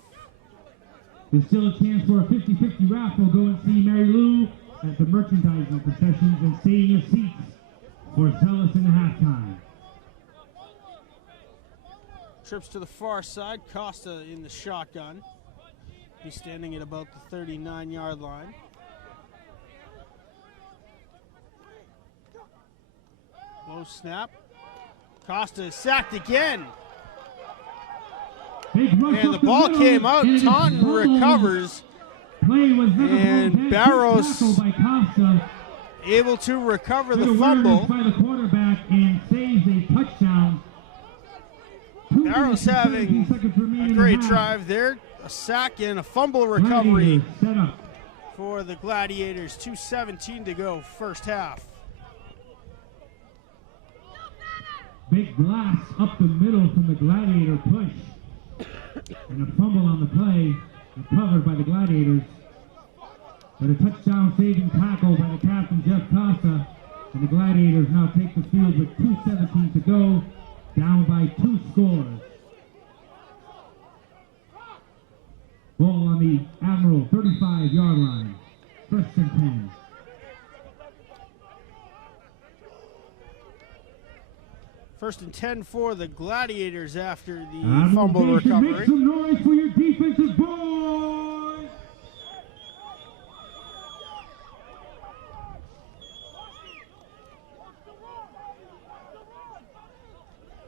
There's still a chance for a 50-50 raffle. Go and see Mary Lou at the merchandising concessions and stay in your seats for Zealous in the halftime. Trips to the far side. Costa in the shotgun. He's standing at about the 39-yard line. No snap. Costa is sacked again. And the ball came out. Taunton recovers. And Barros able to recover the fumble. By the quarterback and saves a touchdown. Barros having a great drive there. A sack and a fumble recovery for the Gladiators. 2:17 to go, first half. Big blast up the middle from the Gladiator push. And a fumble on the play, recovered by the Gladiators. But a touchdown saving tackle by the captain, Jeff Costa. And the Gladiators now take the field with 2:17 to go, down by 2 scores. Ball on the Admiral 35-yard line. First and 10. First and 10 for the Gladiators after the fumble recovery. Make some noise for your defensive boys!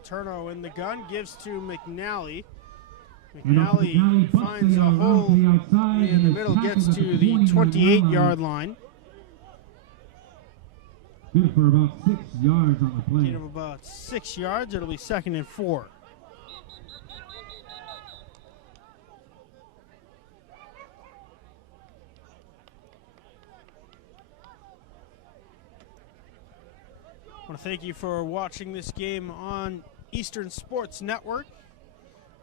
Turno in the gun, gives to McNally. McNally finds a hole in the middle, gets to the 28-yard line. Good for about 6 yards on the play. Gain of about 6 yards. It'll be 2nd and 4. I want to thank you for watching this game on Eastern Sports Network.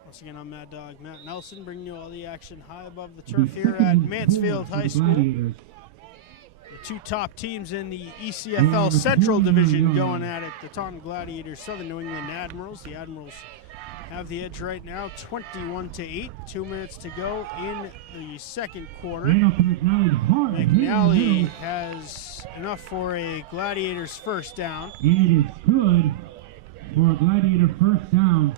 Once again, I'm Mad Dog Matt Nelson, bringing you all the action high above the turf here at Mansfield High School. The 2 top teams in the ECFL Central Division going at it. The Taunton Gladiators, Southern New England Admirals. The Admirals have the edge right now, 21-8. 2 minutes to go in the second quarter. McNally has enough for a Gladiators first down. And it is good for a Gladiator first down.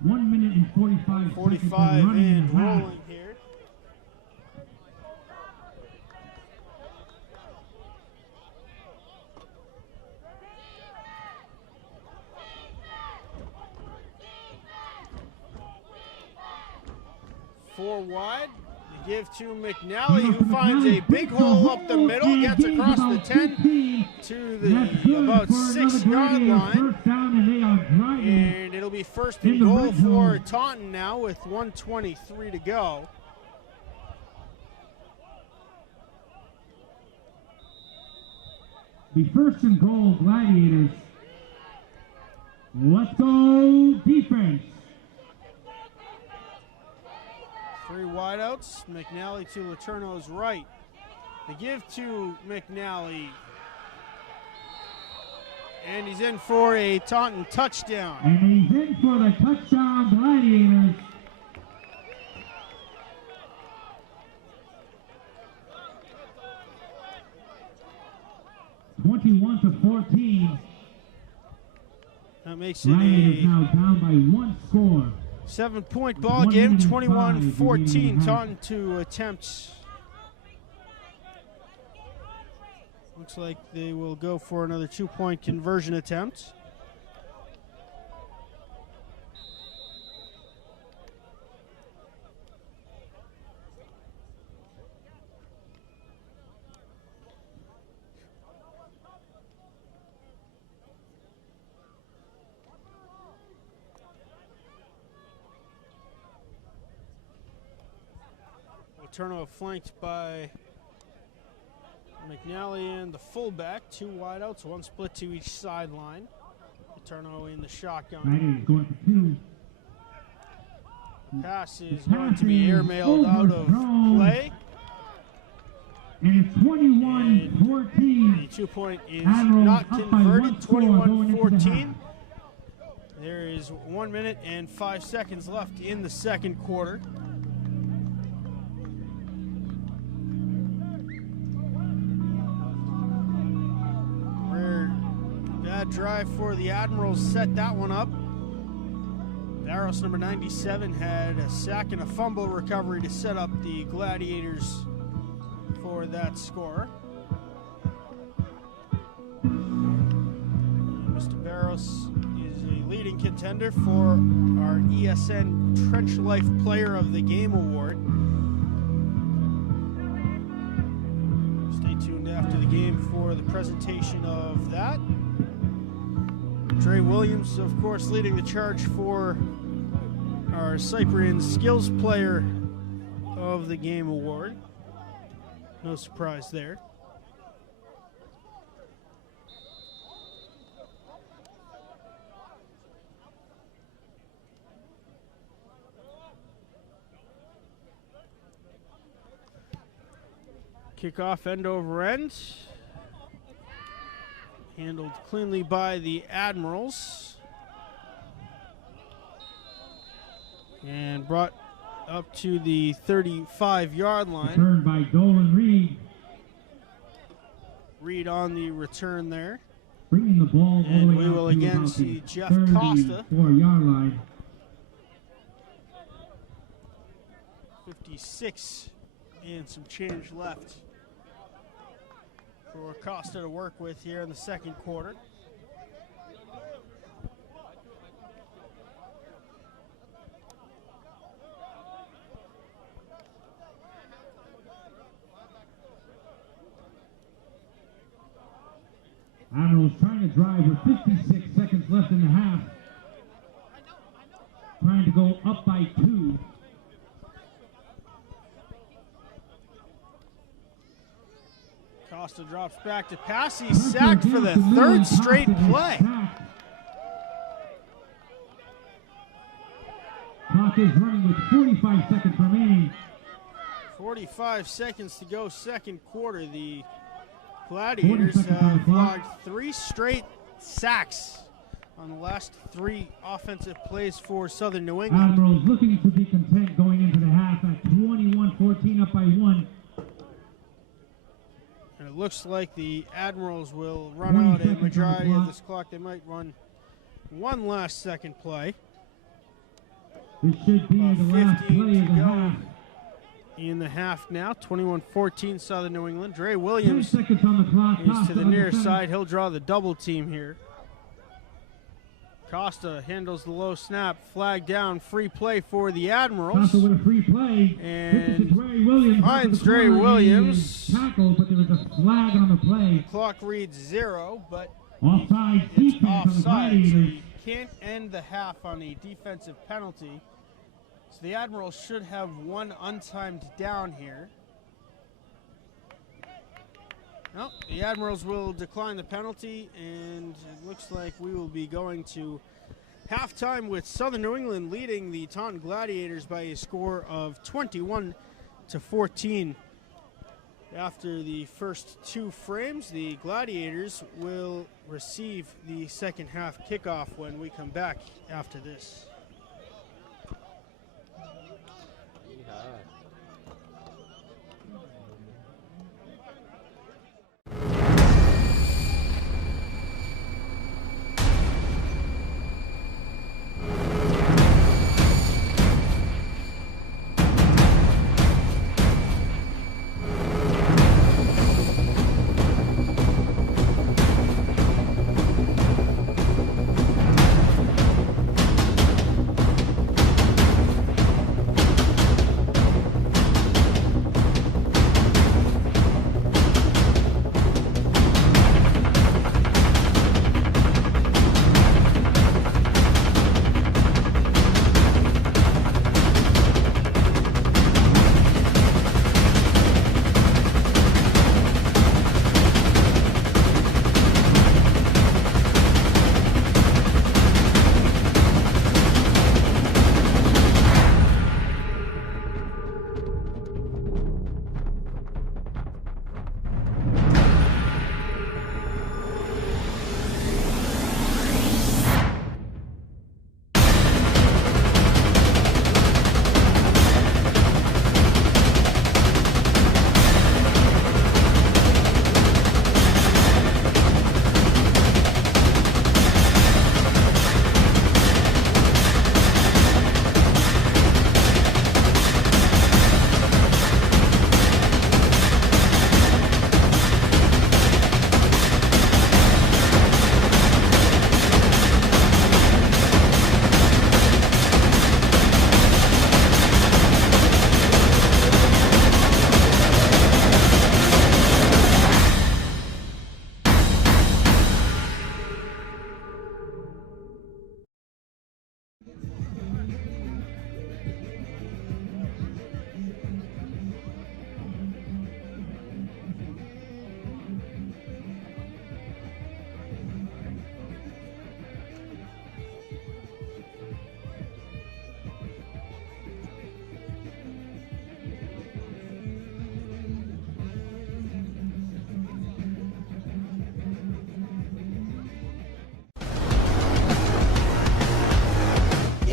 One minute and 45 45 and rolling here. Four wide. They give to McNally, who finds a big hole up the middle, gets across the 10 to the about 6-yard line. And it'll be first and goal for Taunton now with 1:23 to go. The first and goal, Gladiators. Let's go defense. 3 wideouts. McNally to Letourneau's right. They give to McNally. And he's in for a Taunton touchdown. And he's in for the touchdown, Gladiators. (21-14). That makes it Gladiators now down by 1 score. 7-point ball game, 21-14. Taunton to attempt. Looks like they will go for another 2-point conversion attempt. Letourneau flanked by McNally and the fullback, 2 wideouts, 1 split to each sideline. Letourneau in the shotgun. Going for 2. Pass is going to be airmailed out of play. And it's 21-14. The 2-point is Admirals not up by converted, 1 score going into the 21-14. half. There is 1 minute and 5 seconds left in the second quarter. Bad drive for the Admirals, set that one up. The Barros, number 97, had a sack and a fumble recovery to set up the Gladiators for that score. Mr. Barros is a leading contender for our ESN Trench Life Player of the Game Award. Stay tuned after the game for the presentation of that. Dre Williams, of course, leading the charge for our Cyprian Skills Player of the Game Award. No surprise there. Kickoff end over end. Handled cleanly by the Admirals. And brought up to the 35-yard line. Returned by Dolan Reed. Reed on the return there. Bringing the ball all the And way we out will to again about see the Jeff Costa. 34-yard line. 56 and some change left for Costa to work with here in the second quarter. Admirals trying to drive with 56 seconds left in the half. Trying to go up by 2. Costa drops back to pass. He's sacked for the third straight play. Clock is running with 45 seconds remaining. 45 seconds to go, second quarter. The Gladiators have logged 3 straight sacks on the last 3 offensive plays for Southern New England. Admirals looking to be content going into the half at 21-14 up by 1. And it looks like the Admirals will run out a majority of this clock. They might run one last second play. This should be the last play of the half. In the half now, 21-14 Southern New England. Dre Williams 10 seconds on the clock. is to the near side. He'll draw the double team here. Costa handles the low snap, flag down, free play for the Admirals. Costa with a free play. And Dre Williams finds Dre Williams. Tackled, but there was a flag on the play. Clock reads 0, but Offside it's defense on the offside, so Gladiators. you can't end the half on a defensive penalty. So the Admirals should have one untimed down here. No, the Admirals will decline the penalty, and it looks like we will be going to halftime with Southern New England leading the Taunton Gladiators by a score of 21-14. After the first 2 frames, the Gladiators will receive the second half kickoff when we come back after this.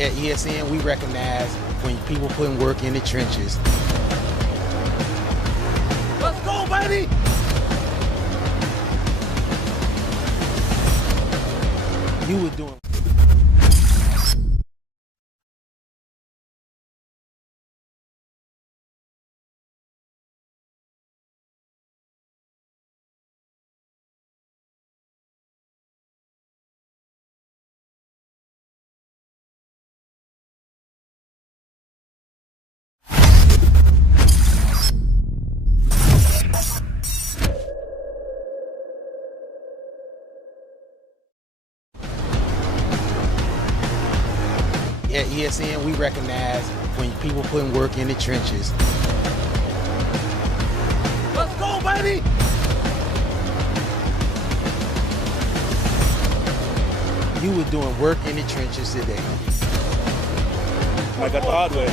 At ESN, we recognize when people putting work in the trenches. Let's go, baby! You were doing. At ESN, we recognize when people putting work in the trenches. Let's go, baby! You were doing work in the trenches today. I got the hard way.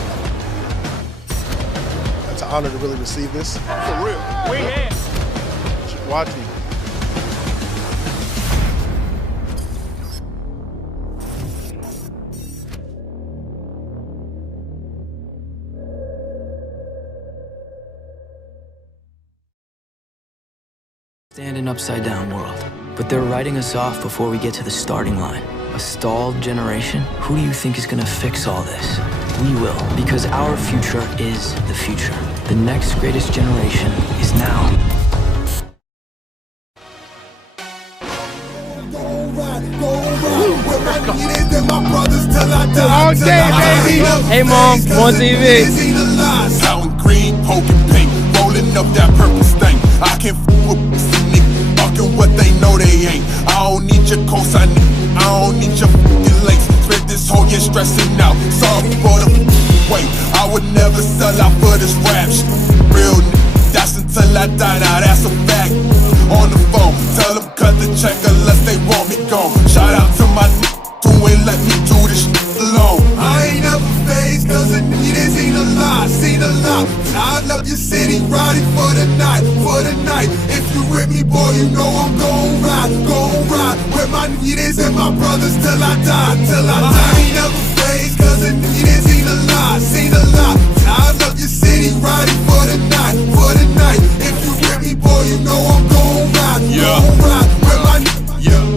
It's an honor to really receive this. For real. We here. Watch me. Stand an upside-down world, but they're writing us off before we get to the starting line. A stalled generation? Who do you think is gonna fix all this? We will, because our future is the future. The next greatest generation is now. All day, baby! Hey, Mom, on TV. Taunton green, poking pink, rolling up that purple stain. I can't with niggas, fucking what they know they ain't. I don't need your cosign, I don't need your links. Spent this whole year stressing out, sorry for the wait. I would never sell out for this rap shit. Real nigga, that's until I die, now that's a fact. On the phone, tell them cut the check unless they want me gone. Shout out to my niggas who ain't let me do this shit alone. I ain't never phased, cause a nigga seen a lot, seen a lot. Tied up your city, riding for the night, for the night. If you with me, boy, you know I'm gon' ride, with my niggas and my brothers till I die, till I die. I ain't never phased, cause a nigga seen a lot, seen a lot. Tied up your city, riding for the night, for the night. If you with me, boy, you know I'm gon' ride, with my niggas, yeah.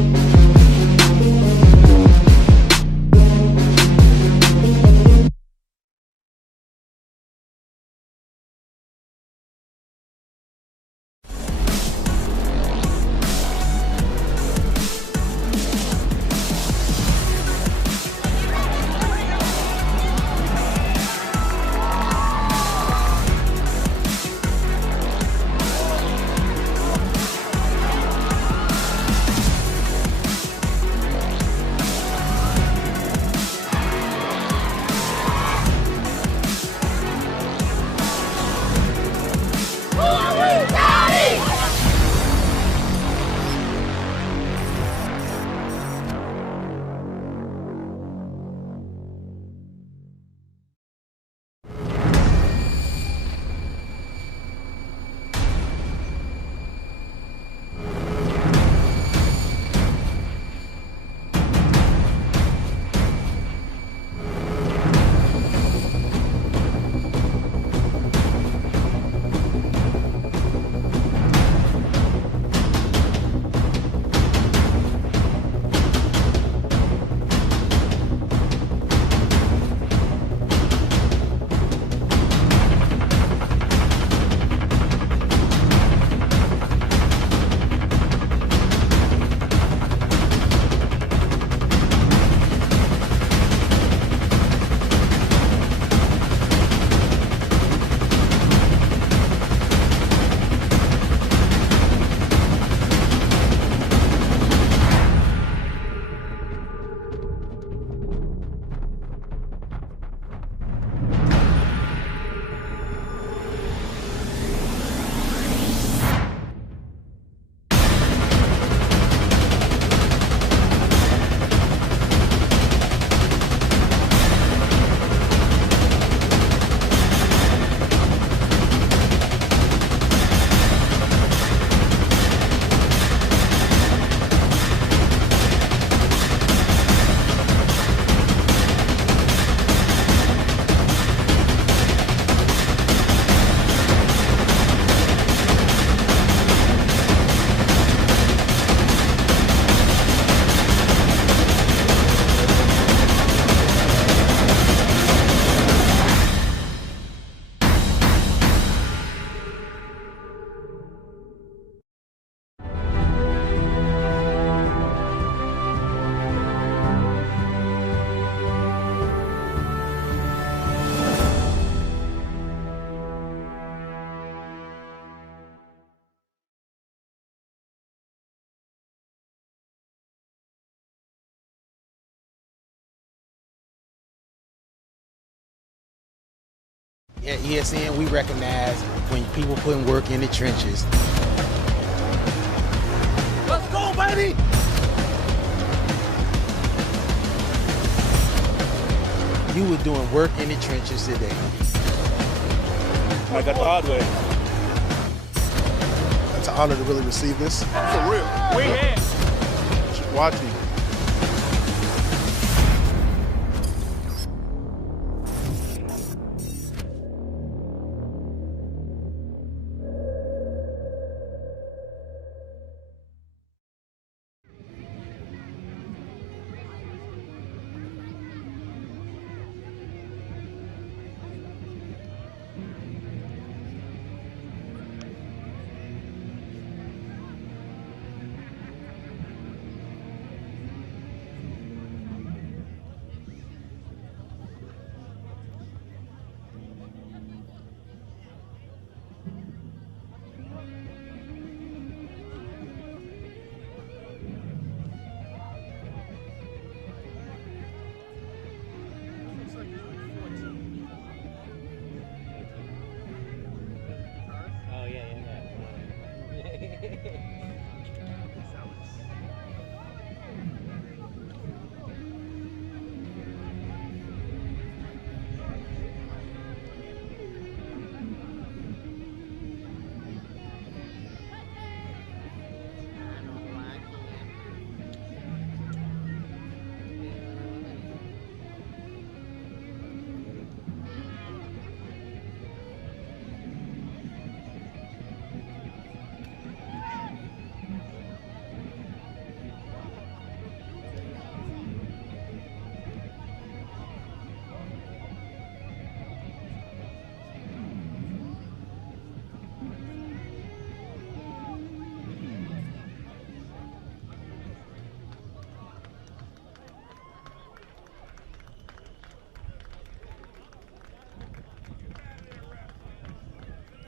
At ESN, we recognize when people putting work in the trenches. Let's go, baby! You were doing work in the trenches today. I got the hard way. It's an honor to really receive this. For real. We here. Watching.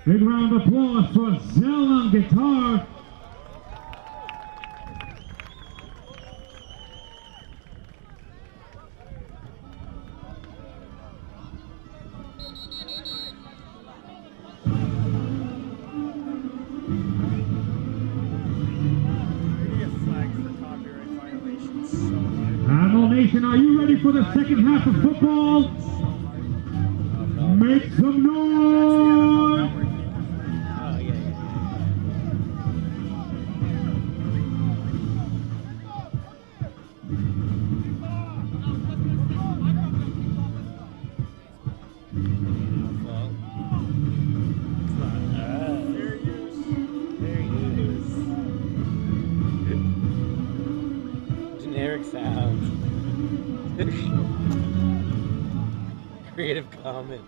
Big round of applause for Zell on guitar. Admiral Nation, are you ready for the second half of football? Make some noise! Generic sounds. Creative Commons.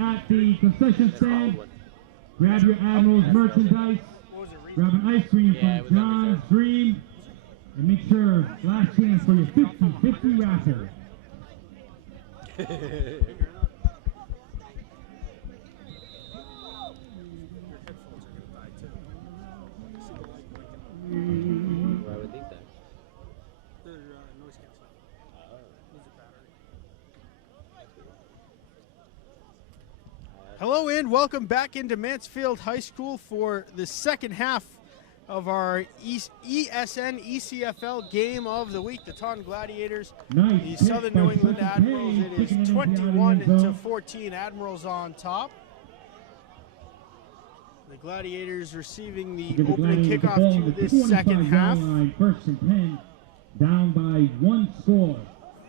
At the concession stand, grab your Admirals merchandise, grab an ice cream from John's Dream, and make sure last chance for your 50-50 raffle. Why would think that? Noise canceling. Needs a battery. Hello and welcome back into Mansfield High School for the second half of our ESN ECFL game of the week. The Taunton Gladiators, the Southern New England Admirals. It is 21-14. Admirals on top. The Gladiators receiving the opening kickoff to this second half. First and 10, down by 1 score.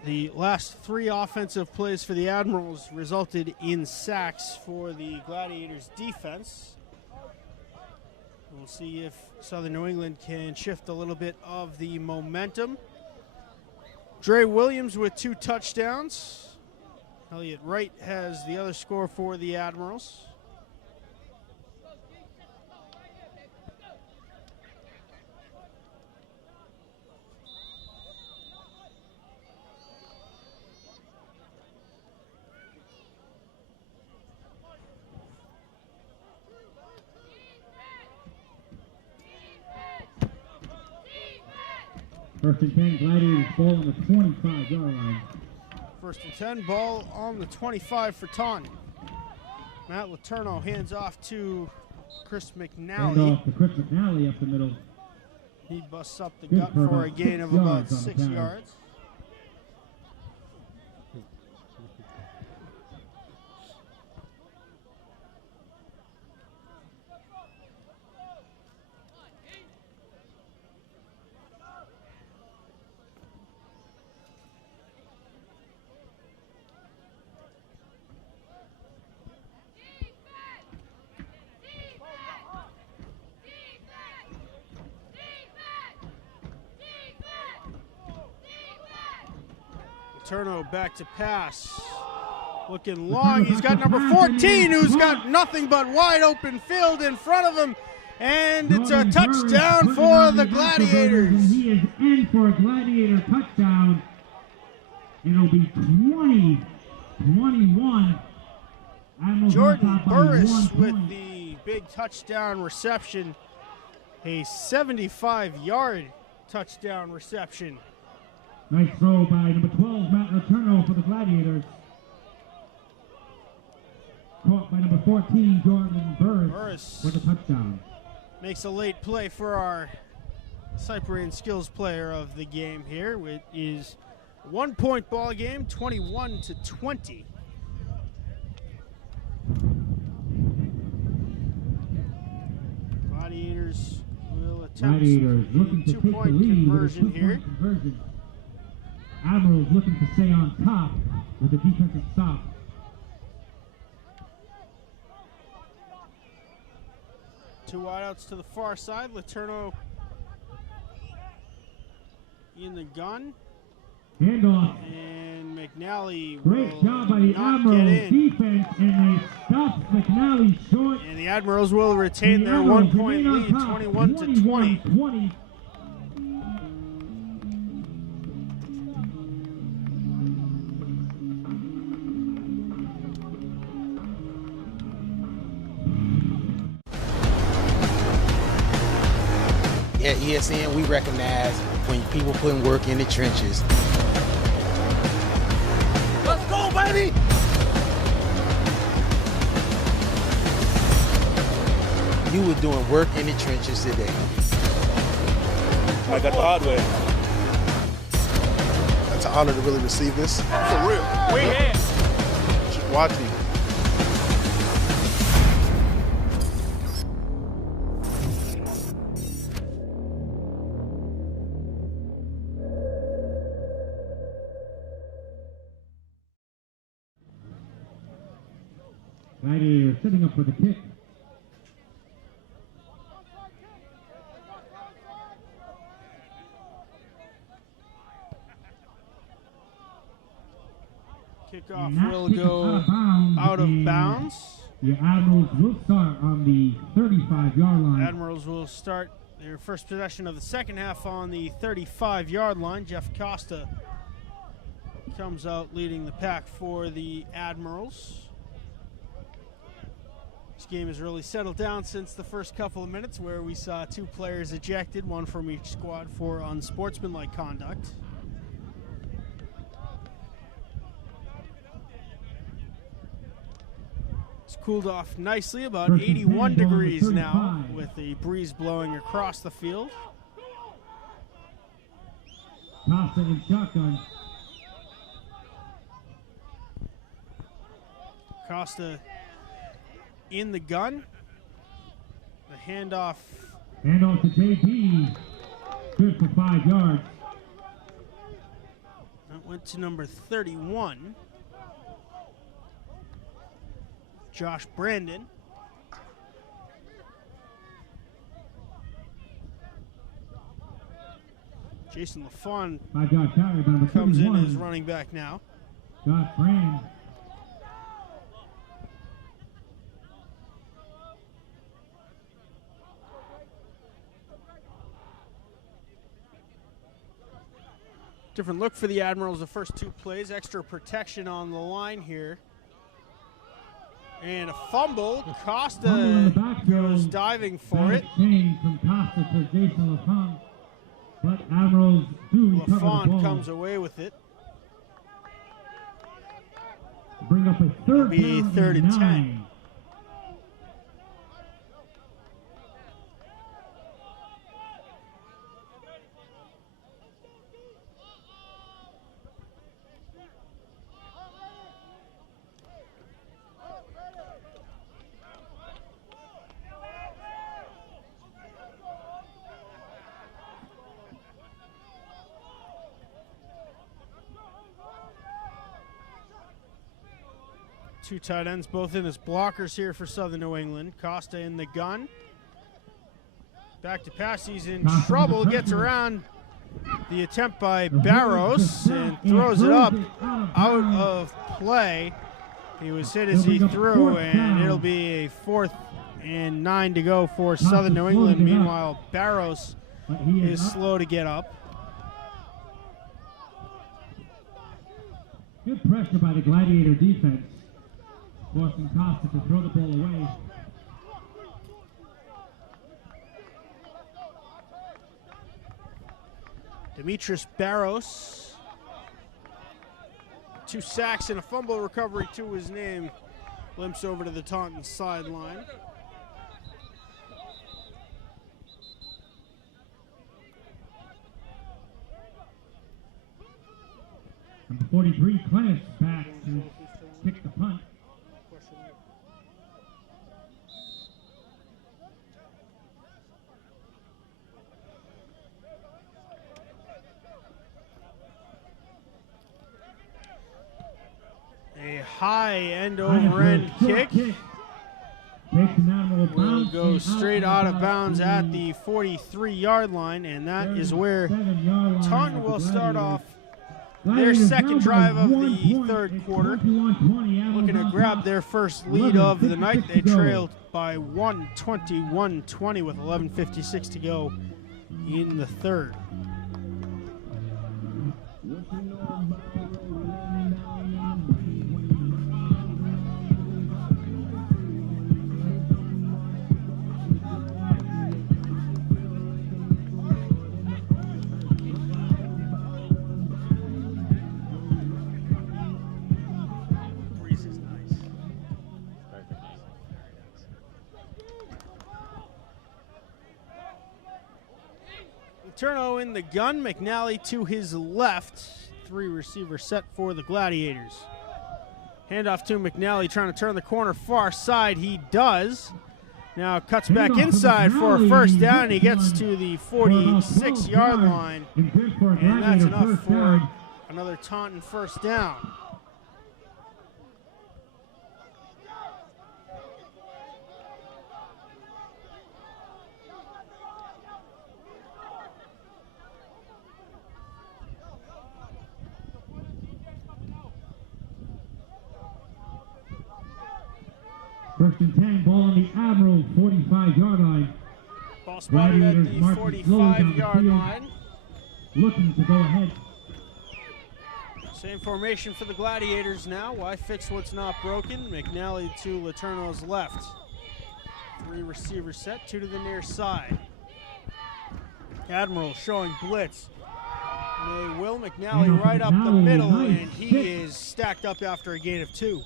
The last 3 offensive plays for the Admirals resulted in sacks for the Gladiators defense. We'll see if Southern New England can shift a little bit of the momentum. Dre Williams with 2 touchdowns. Elliott Wright has the other score for the Admirals. First and 10, Gladiators ball on the 25-yard line. First and 10, ball on the 25 for Taunton. Matt Letourneau hands off to Chris Hand McNally. off to Chris McNally up the middle. He busts up the Good gut for for a about gain 6 of about yards on the 6 carry. yards. Letourneau back to pass. Looking long. He's got number 14, who's got nothing but wide open field in front of him. And it's a touchdown for the Gladiators. And he is in for a Gladiator touchdown. And it'll be 20-21. Jordan Burris with the big touchdown reception. A 75-yard touchdown reception. Nice throw by number 12, Matt Letourneau for the Gladiators. Caught by number 14, Jordan Burris with a touchdown. Makes a late play for our Cyprian skills player of the game here. It is a 1-point ball game, 21-20. Gladiators will attempt looking to take the two-point lead conversion with a here. two-point conversion. Admirals looking to stay on top with a defensive stop. Two wideouts to the far side. Letourneau in the gun. Handoff. And McNally Great will job by the not get Admirals in. defense, and they stop McNally short. And the Admirals will retain their Admirals 1-point remain lead, on top, 21-20. 21-20. At ESN, we recognize when people putting work in the trenches. Let's go, baby! You were doing work in the trenches today. I got the hard way. It's an honor to really receive this. For real. We here. Just watching. Gladiator setting up for the kick. Kickoff And that will kick is go out of and bounds. The Admirals will start on the 35-yard line. Admirals will start their first possession of the second half on the 35-yard line. Jeff Costa comes out leading the pack for the Admirals. This game has really settled down since the first couple of minutes, where we saw 2 players ejected, one from each squad for unsportsmanlike conduct. It's cooled off nicely, about First and 81 10, ball degrees to now, 35. with the breeze blowing across the field. Costa in shotgun. Costa in the gun. The handoff. Handoff to JP. Good for 5 yards. That went to number 31. Josh Brandon. Jason LaFawn 5-yard carry by number comes in 31. as running back now. Scott Brand. Different look for the Admirals the first two plays. Extra protection on the line here. And a fumble. Costa goes diving for it. Change from Costa to Jason LaFawn. But Admirals do recover the ball. LaFawn comes away with it. Bring up a third Be down third and 10. 9. Two tight ends, both in as blockers here for Southern New England. Costa in the gun. Back to pass, he's in trouble. Gets around the attempt by Barros and throws it up out of play. He was hit as he threw, and it'll be a 4th and 9 to go for Southern New England. Meanwhile, Barros is slow to get up. Good pressure by the Gladiator defense, forcing Costa to throw the ball away. Demetrius Barros, 2 sacks and a fumble recovery to his name. Limps over to the Taunton sideline. Number 43, Clennis, back to kick the punt. A high end-over-end kick will go straight out of bounds at the 43-yard line, and that is where Taunton will start off their second drive of the third quarter. Looking to grab their first lead of the night. They trailed by 21-20 with 11:56 to go in the third. Turno in the gun, McNally to his left. 3 receiver set for the Gladiators. Handoff to McNally, trying to turn the corner far side. He does. Now cuts back inside for a first down, and he gets to the 46-yard line. And that's enough for another Taunton first down. First and 10, ball on the Admiral 45-yard line. Ball spotted at the 45-yard line. Looking to go ahead. Same formation for the Gladiators now. Why fix what's not broken? McNally to Letourneau's left. 3 receivers set, 2 to the near side. Admiral showing blitz. They will. McNally right up the middle, and he is stacked up after a gain of 2.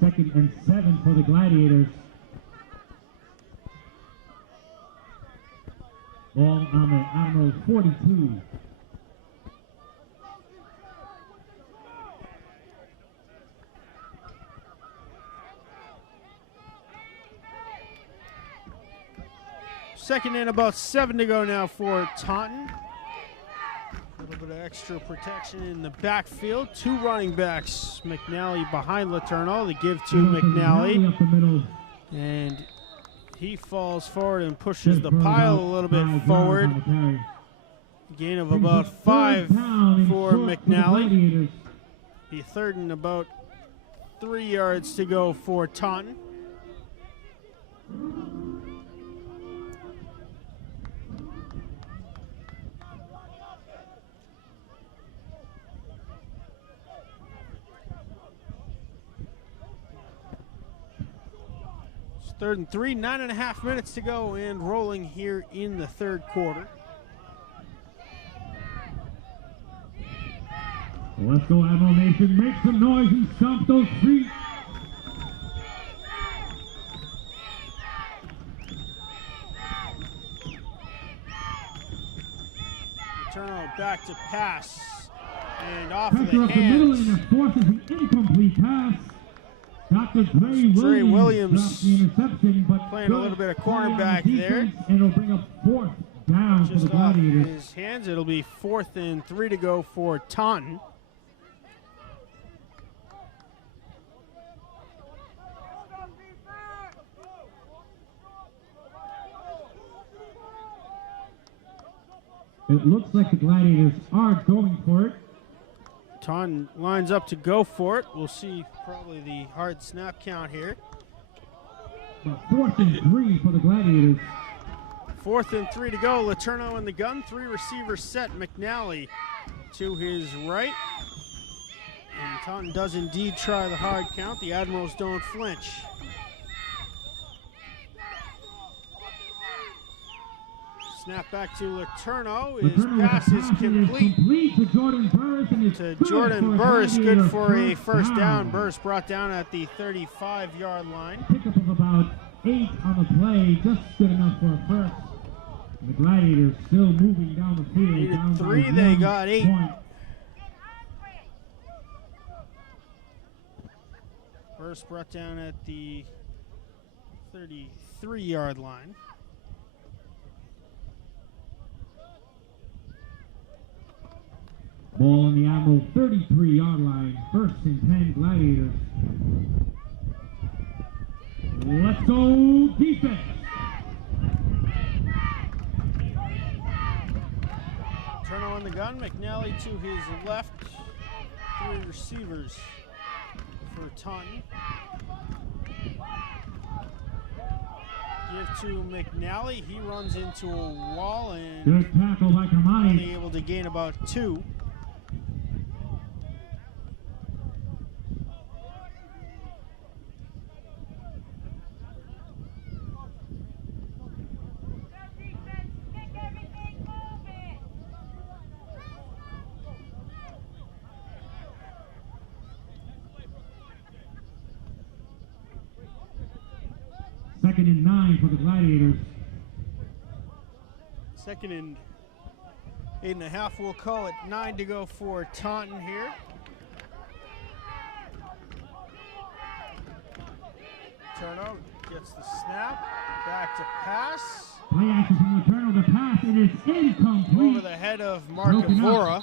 Second and 7 for the Gladiators. Ball on the Admirals 42. Second and about 7 to go now for Taunton. A little bit of extra protection in the backfield. 2 running backs. McNally behind Letourneau. They give to McNally. Up the middle. And he falls forward and pushes the pile a little bit forward. Gain of about 5 for McNally. Be third and about 3 yards to go for Taunton. It's 3rd and 3, 9.5 minutes to go and rolling here in the third quarter. Let's go, Admiral Nation. Make some noise and stomp those feet. Letourneau back to pass. And off of Pressure the up the middle, hands. and it forces an incomplete pass. Dr. Dre Williams drops the interception, but playing a little bit of cornerback there. And it'll bring up 4th down for the Just off Gladiators. his hands. It'll be 4th and 3 to go for Taunton. It looks like the Gladiators are going for it. Taunton lines up to go for it. We'll see probably the hard snap count here. But 4th and 3 for the Gladiators. 4th and 3 to go. Letourneau in the gun. 3 receivers set. McNally to his right. And Taunton does indeed try the hard count. The Admirals don't flinch. Snap back to Letourneau. His pass is complete to Jordan Burris. And it's to good Jordan for Burris. Good Gladiator for a first down. Burris brought down at the 35-yard line. Pickup of about 8 on the play. Just good enough for a first. And the Gladiators still moving down the field. Needed Down 3, by they 1 got 8. point. Burris brought down at the 33-yard line. Ball on the Admiral 33-yard line. 1st and 10 Gladiators. Let's go defense. Letourneau in the gun. McNally to his left. 3 receivers for Taunton. Give to McNally. He runs into a wall and Good tackle by Kamani. only able to gain about 2. Second and 9 for the Gladiators. 2nd and 8.5. We'll call it 9 to go for Taunton here. Letourneau gets the snap. Back to pass. Play action from Letourneau. The pass, it is incomplete. Over the head of Mark Broken up. Avora.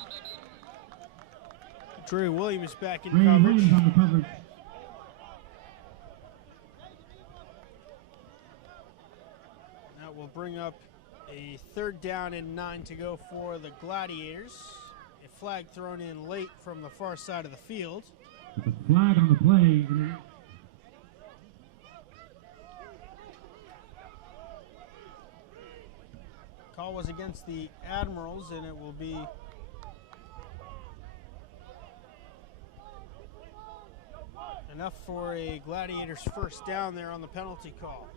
Dre Williams back in Ray coverage. Williams on the coverage. That will bring up a 3rd down and 9 to go for the Gladiators. A flag thrown in late from the far side of the field. With a flag on the play. And Call was against the Admirals, and it will be enough for a Gladiators first down there on the penalty call.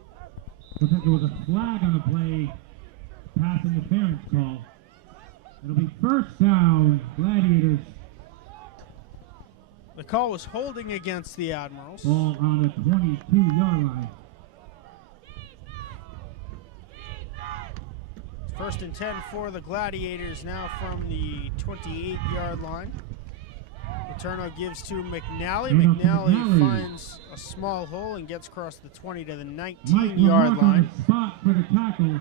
looks like there was a flag on the play. Pass interference call. It'll be first down, Gladiators. The call was holding against the Admirals. Ball on the 22-yard line. 1st and 10 for the Gladiators now from the 28-yard line. Letourneau gives to McNally. McNally finds a small hole and gets across the 20 to the 19-yard line. Spot for the tackle.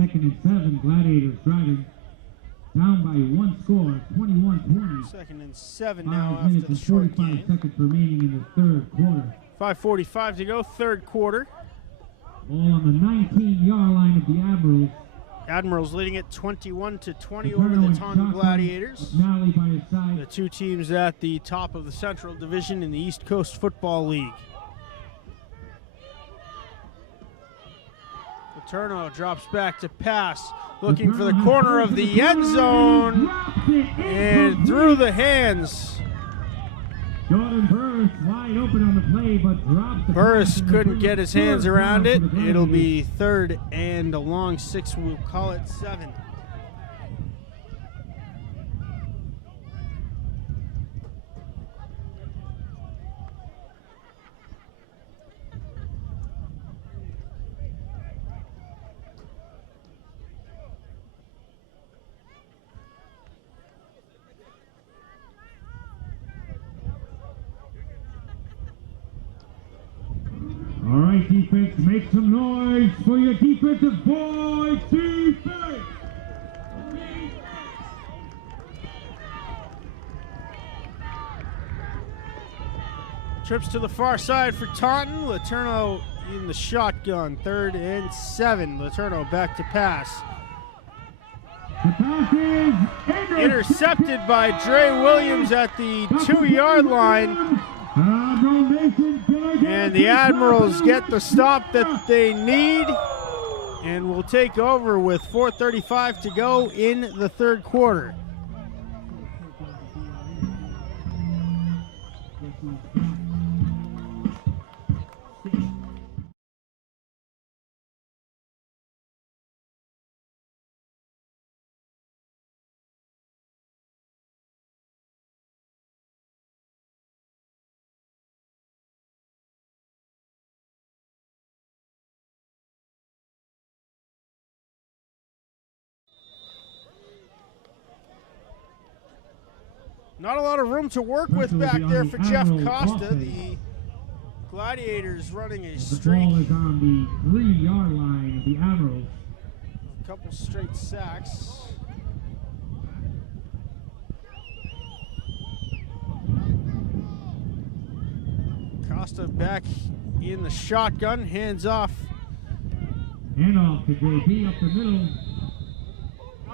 Second and 7, Gladiators driving. Down by one score, 21-20. Second and 7 5 now after minutes the and short 45 gain. seconds remaining in the third quarter. 5:45 to go, third quarter. Ball on the 19-yard line of the Admirals. Admirals leading it 21-20 The over Colonel the and Taunton shotgun, Gladiators. McNally by his side. The two teams at the top of the Central Division in the East Coast Football League. Paterno drops back to pass, looking for the corner of the end zone, and through the hands. Jordan Burris wide open on the play, but dropped the Burris pass and couldn't returns get his third hands down around for it. the It'll Gladiators. be third and a long 6. We'll call it 7. All right, defense, make some noise for your defensive boys. Defense! Trips to the far side for Taunton. Laterno in the shotgun. 3rd and 7. Laterno back to pass. The pass is Intercepted by Dre Williams at the 2-yard line. And the Admirals get the stop that they need and will take over with 4:35 to go in the third quarter. Not a lot of room to work with back there for Jeff Costa. The Gladiators running a The streak. ball is on the 3-yard line of the Admirals. A couple straight sacks. Costa back in the shotgun, hands off. Handoff to JP up the middle.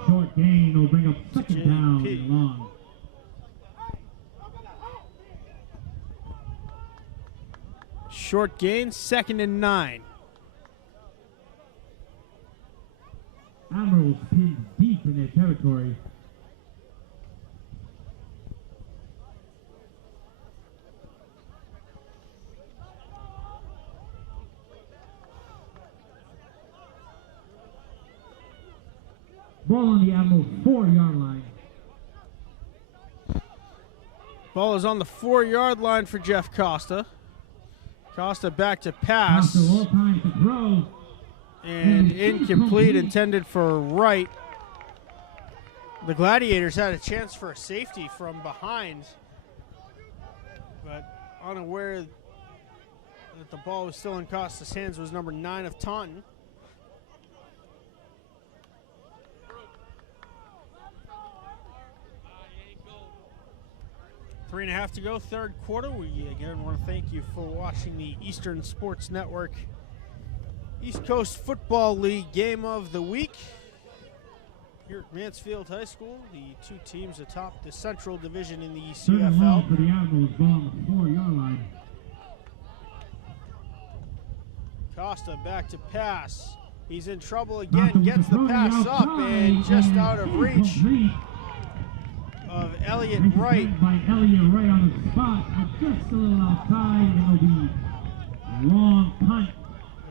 Short gain will bring up second down JP. and long. Short gain, 2nd and 9. Admirals pinned deep in their territory. Ball on the Admirals 4-yard line. Ball is on the 4-yard line for Jeff Costa. Costa back to pass. Costa all time to throw. And incomplete, intended for right. The Gladiators had a chance for a safety from behind, but unaware that the ball was still in Costa's hands was number 9 of Taunton. Three and a half to go, third quarter. We again want to thank you for watching the Eastern Sports Network East Coast Football League Game of the Week. Here at Mansfield High School, the two teams atop the Central Division in the Third and long ECFL. for the Admirals, ball on the 4-yard line. Costa back to pass. He's in trouble again, gets the pass up and just out of reach of Elliott Wright. By Elliott Wright on the spot, but just a little outside, and it'll be a long punt.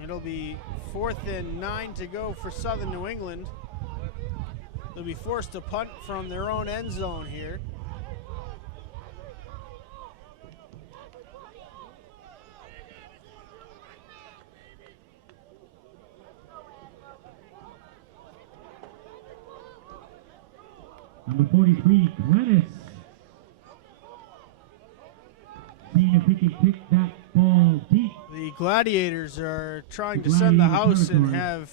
It'll be 4th and 9 to go for Southern New England. They'll be forced to punt from their own end zone here. Number 43, Glennis. Seeing if he can kick that ball deep. The Gladiators are trying to send the house and have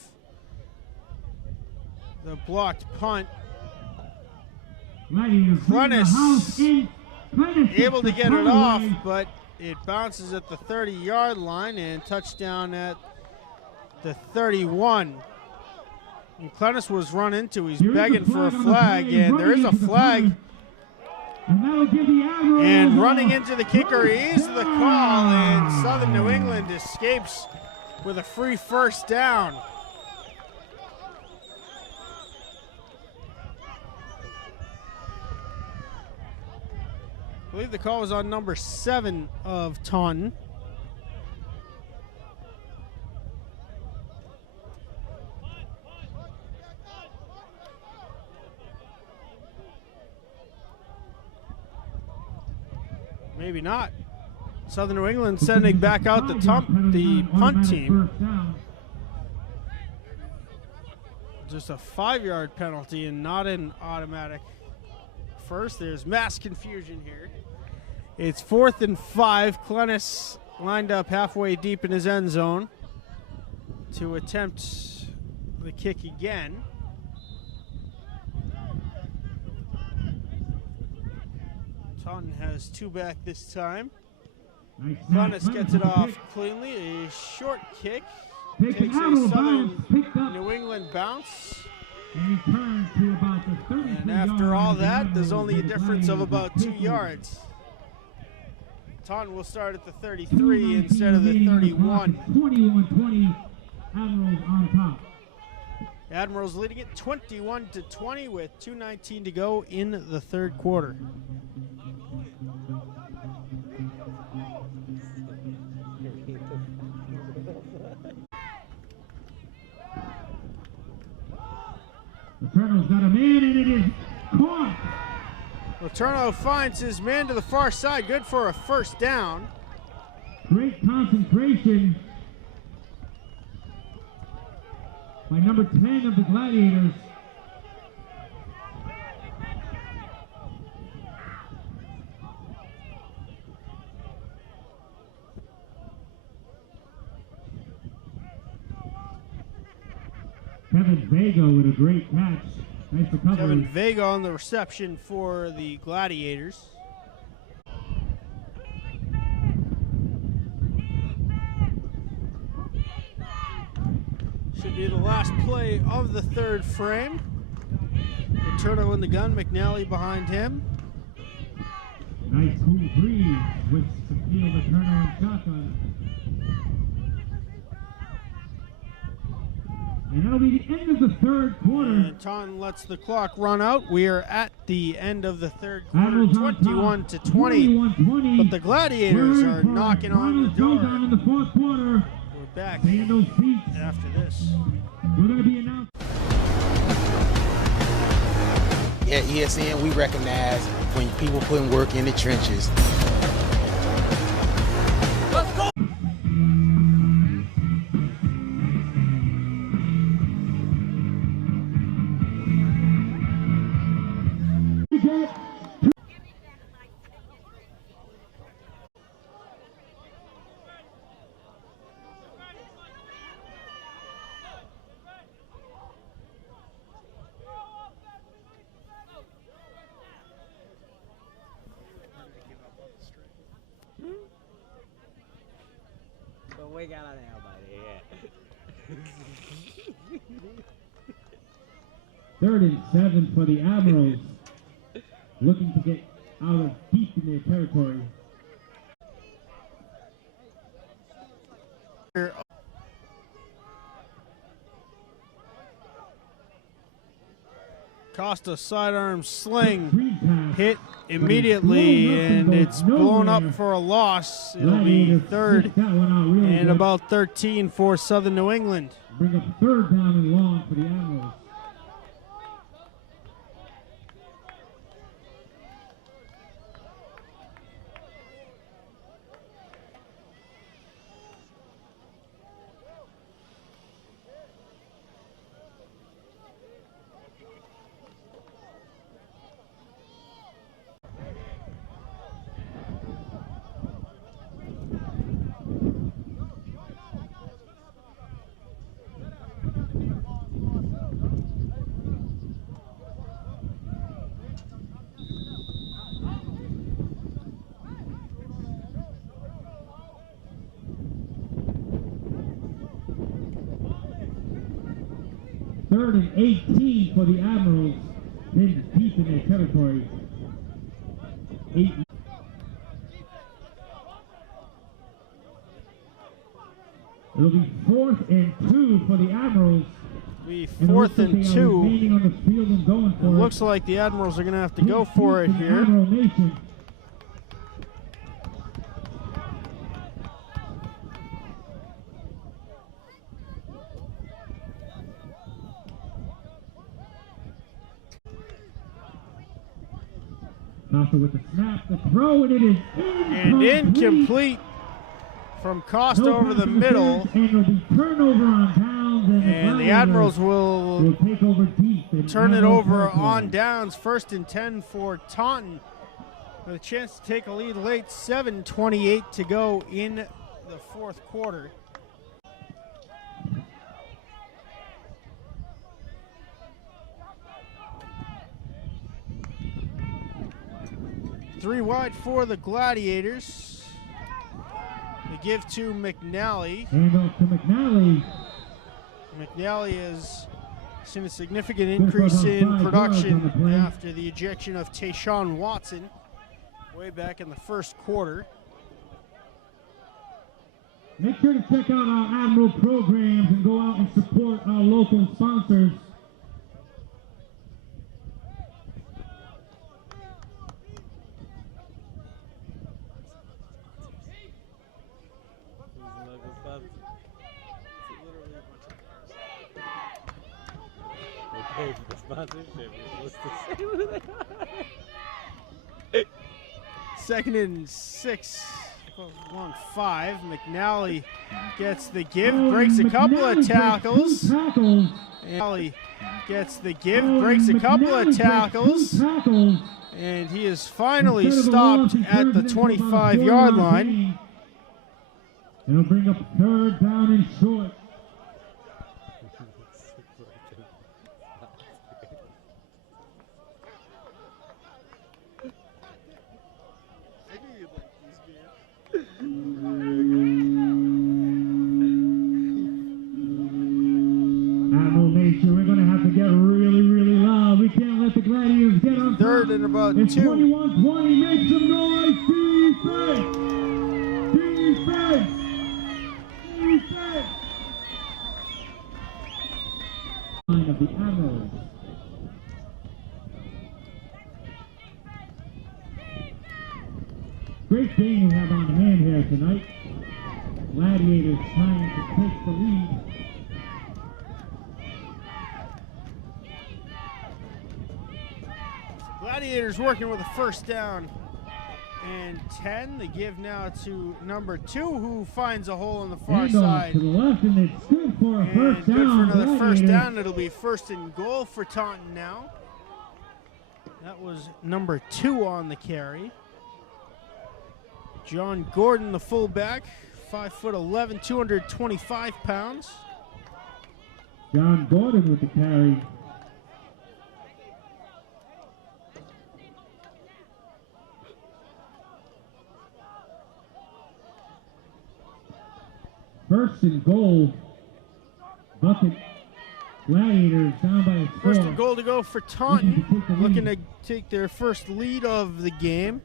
the blocked punt. Glennis Able to get it off, but it bounces at the 30-yard line and touchdown at the 31. And Glennis was run into. He's begging for a flag, and there is a flag. And running into the kicker is the call, and Southern New England escapes with a free first down. I believe the call was on number 7 of Taunton. Maybe not. Southern New England sending back out the punt team. Just a 5-yard penalty and not an automatic first. There's mass confusion here. It's 4th and 5. Glennis lined up halfway deep in his end zone to attempt the kick again. Taunton has 2 back this time. Glennis gets it off cleanly. A short kick. Takes a Southern New England bounce. And after all that, there's only a difference of about 2 yards. Taunton will start at the 33 instead of the 31. 21-20, Admirals on top. Admirals leading it 21-20 with 2:19 to go in the third quarter. Letourneau's got a man, and it is caught. Letourneau finds his man to the far side, good for a first down. Great concentration by number 10 of the Gladiators. Kevin Vega with a great catch. Nice recovery. Kevin Vega on the reception for the Gladiators. Should be the last play of the third frame. Letourneau in the gun, McNally behind him. Nice 2-3 with Shaquille Letourneau and shotgun. And that'll be the end of the third quarter. And Taunton lets the clock run out. We are at the end of the third quarter, 21-20. But the Gladiators are knocking on the door. In the fourth quarter. We're back after this. We're going to be announced. At ESN, we recognize when people putting work in the trenches. Let's go! We got an buddy, yeah. 3rd and 7 for the Admirals, looking to get out of deep in their territory. Costa sidearm sling hit immediately, and it's blown up for a loss. It'll be 3rd and about 13 for Southern New England. Bring up 3rd down and long for the Admirals. 3rd and 18 for the Admirals. Pinned deep in their territory. 8. It'll be 4th and 2 for the Admirals. Be 4th and 2. On the field and going for it looks like the Admirals are going to have to go for it here. Admiral Nation. Costa with the snap, the throw, and it is incomplete from Costa over the middle. And it'll be turnover on downs, and the Admirals will take over deep. Turn it over on downs. 1st and 10 for Taunton with a chance to take a lead late. 7:28 to go in the 4th quarter. Three wide for the Gladiators. They give to McNally. Handoff to McNally. McNally has seen a significant increase in production after the ejection of Tayshawn Watson way back in the 1st quarter. Make sure to check out our Admiral programs and go out and support our local sponsors. Second and 6, long 5. McNally gets the give, breaks a couple of tackles. McNally gets the give, breaks a couple of tackles. And he is finally stopped at the 25-yard line. It'll bring up 3rd down and short. Admiral Nation, we're going to have to get really, really loud. We can't let the Gladiators get on top. 3rd and about 2. 21-20, make some noise, defense! Defense! Defense! Line of the Admirals. Great game we have on hand here tonight. Gladiators trying to take the lead. Gladiators working with a 1st down and 10. They give now to number 2, who finds a hole on the far side. To the left, and it's good for a 1st down. Good for another 1st down. It'll be 1st and goal for Taunton now. That was number 2 on the carry. John Gordon, the fullback, 5'11", 225 pounds. John Gordon with the carry. First and goal. Bucket. Gladiators down by a score. 1st and goal to go for Taunton, looking to take their first lead of the game.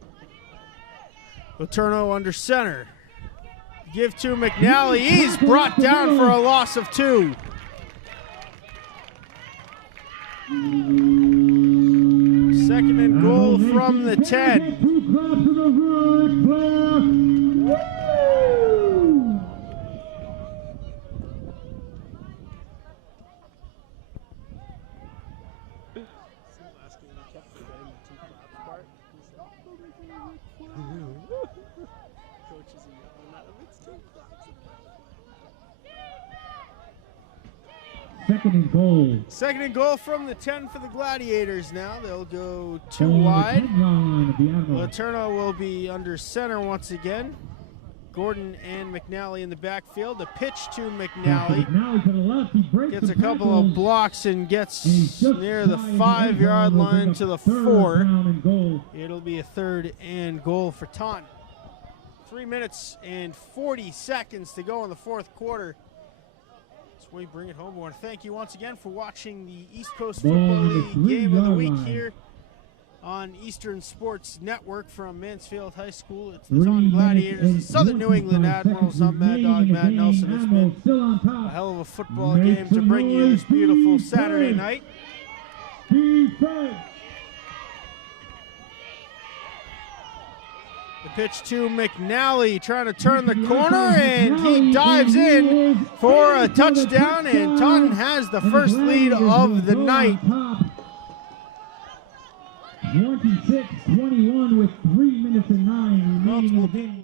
Letourneau under center. Give to McNally. He's brought down for a loss of 2. Second and goal from the 10. Second and goal. Second and goal from the 10 for the Gladiators now. They'll go 2 wide. Letourneau will be under center once again. Gordon and McNally in the backfield. The pitch to McNally. Gets a couple of blocks and gets near the 5-yard line to the 4. It'll be a 3rd and goal for Taunton. 3 minutes and 40 seconds to go in the 4th quarter. As we bring it home, I want to thank you once again for watching the East Coast Football League Game of the Week here on Eastern Sports Network from Mansfield High School. It's the Taunton Gladiators, the Southern New England Admirals. I'm Mad Dog Matt Nelson. It's been a hell of a football game to bring you this beautiful Saturday night. The pitch to McNally, trying to turn the corner, and he dives in for a touchdown, and Taunton has the first lead of the night. 26-21 with 3 minutes and 9 remaining in the game.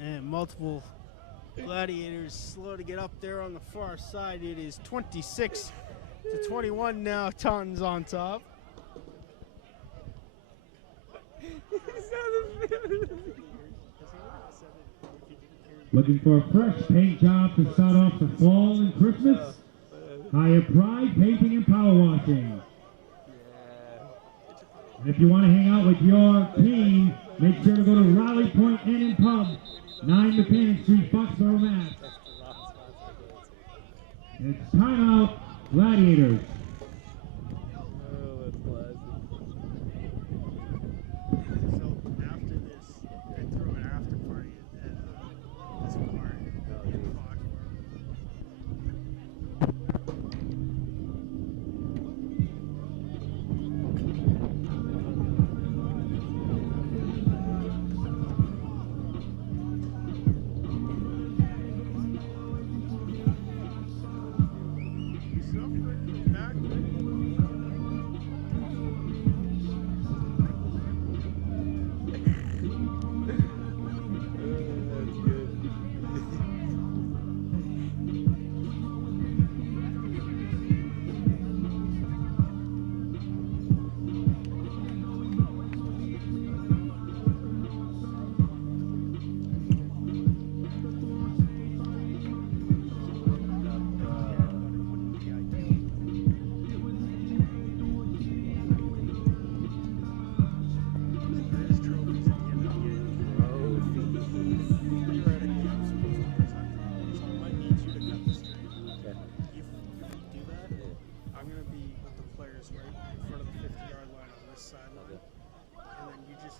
And multiple Gladiators slow to get up there on the far side. It is 26-21 now. Taunton's on top. Looking for a fresh paint job to start off the fall and Christmas? Hire Pride Painting and Power Washing. And if you want to hang out with your team, make sure to go to Raleigh Point Inn and Pub, 9 Mechanic Street, Foxborough, Mass. It's timeout, Gladiators.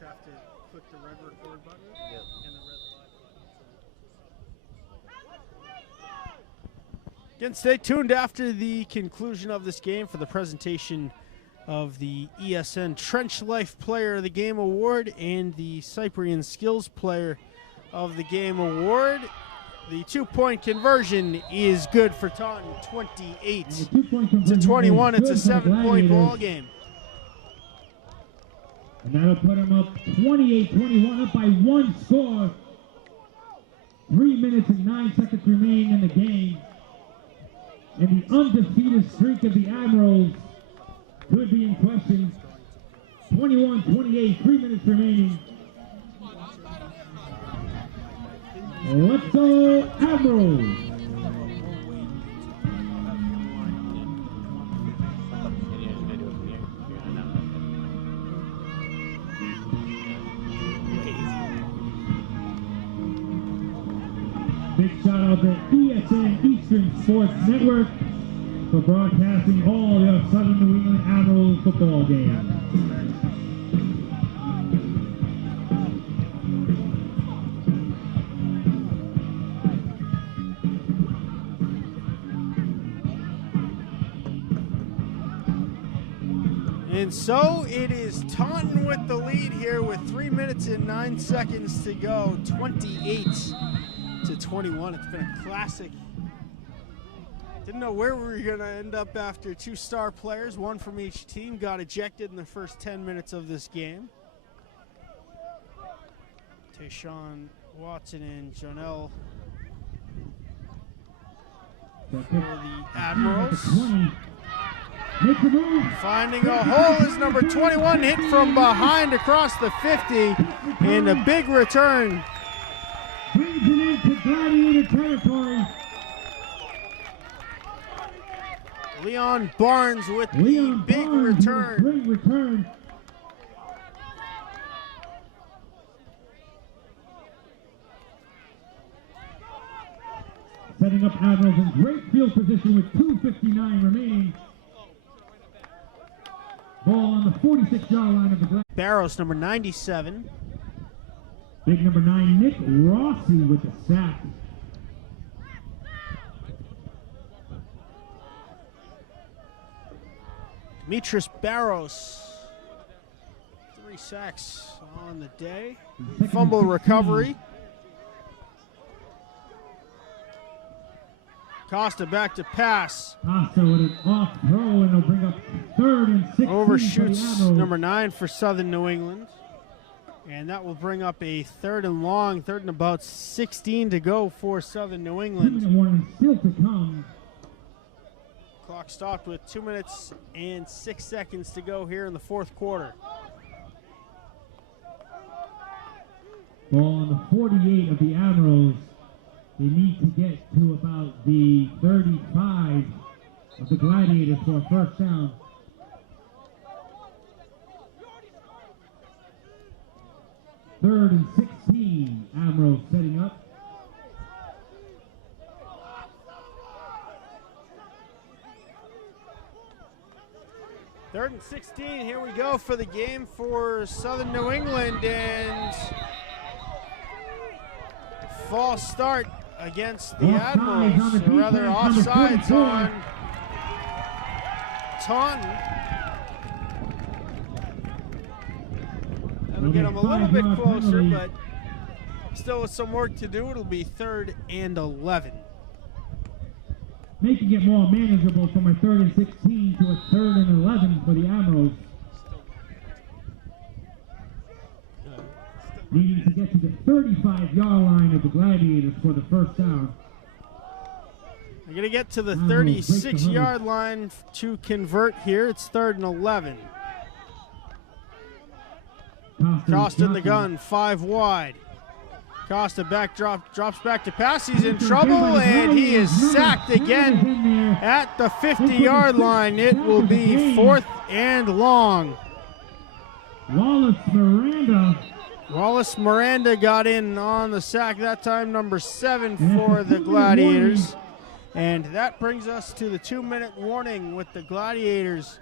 Have to click the red record button and the red button. Again, stay tuned after the conclusion of this game for the presentation of the ESN Trench Life Player of the Game Award and the Cyprian Skills Player of the Game Award. The 2-point conversion is good for Taunton, 28-21. It's a 7-point ball game. And that'll put him up 28-21, up by 1 score. 3 minutes and 9 seconds remaining in the game. And the undefeated streak of the Admirals could be in question. 21-28, 3 minutes remaining. Let's go, Admirals! Big shout out to ESN Eastern Sports Network for broadcasting all the Southern New England Admirals football games. And so it is Taunton with the lead here with 3 minutes and 9 seconds to go, 28-21. It's been a classic. Didn't know where we were going to end up after 2 star players, one from each team, got ejected in the first 10 minutes of this game. Tayshawn Watson and Jonelle for the Admirals. 20. Makes a move. Finding a hole is number 21, hit from behind across the 50, and a big return. Brings it into Gladiator territory. Leon Barnes with the Leon big Barnes with a return. great return. Setting up Admirals in great field position with 2:59 remaining. Ball on the 46-yard line of the Gladiators. Barros, number 97. Big number 9, Nick Rossi with the sack. Demetris Barros, 3 sacks on the day. Second Fumble and 16. recovery. Costa back to pass. Costa with an off throw, and they'll bring up 3rd and 16 Overshoots for the Admirals. number 9 for Southern New England. And that will bring up a 3rd and long, 3rd and about 16 to go for Southern New 2-minute England. warning still to come. Clock stopped with 2 minutes and 6 seconds to go here in the 4th quarter. Ball on the 48 of the Admirals. They need to get to about the 35 of the Gladiators for a first down. Third and 16, Admirals setting up. Third and 16, here we go for the game for Southern New England, and false start against the Offsides on Admirals, the or rather defense, number offsides 44. on Taunton. That'll get them a little bit 5-yard closer, penalty. but still with some work to do. It'll be 3rd and 11. Making it more manageable from a 3rd and 16 to a 3rd and 11 for the Admirals. Needing to get to the 35-yard line of the Gladiators for the first down. They're going to get to the Admirals break the 36-yard line to convert here. It's 3rd and 11. Costa in the gun, 5 wide. Costa drops back to pass. He's in trouble, and he is sacked again at the 50-yard line. It will be 4th and long. Wallace Miranda got in on the sack that time, number 7 for the Gladiators. And that brings us to the 2-minute warning with the Gladiators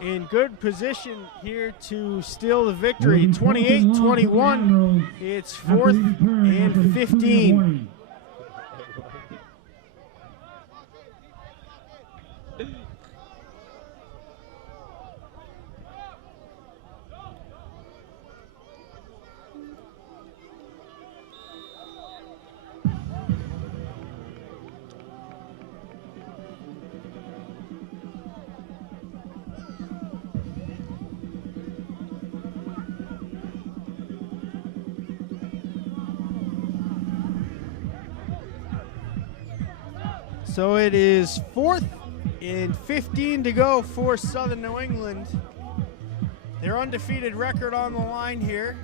in good position here to steal the victory. 28-21. It's 4th and 15. So it is 4th and 15 to go for Southern New England. Their undefeated record on the line here.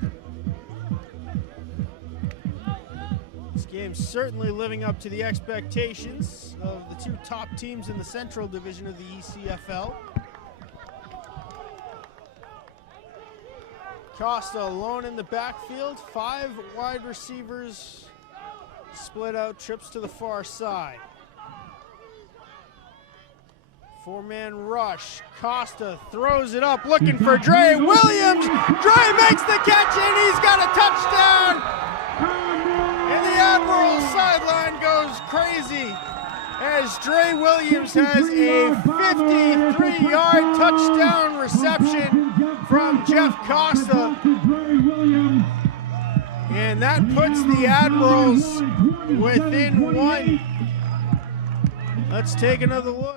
This game's certainly living up to the expectations of the 2 top teams in the Central Division of the ECFL. Costa alone in the backfield. 5 wide receivers split out, trips to the far side. 4-man rush. Costa throws it up, looking for Dre Williams. Dre makes the catch, and he's got a touchdown. And the Admirals sideline goes crazy as Dre Williams has a 53-yard touchdown reception from Jeff Costa. And that puts the Admirals within 1. Let's take another look.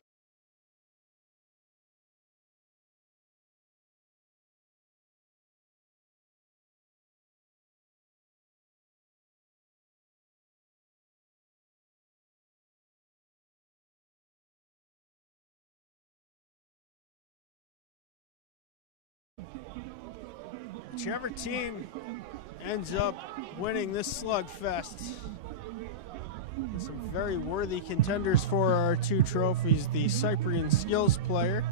Whichever team ends up winning this slugfest, some very worthy contenders for our two trophies. The Cyprian Skills Player.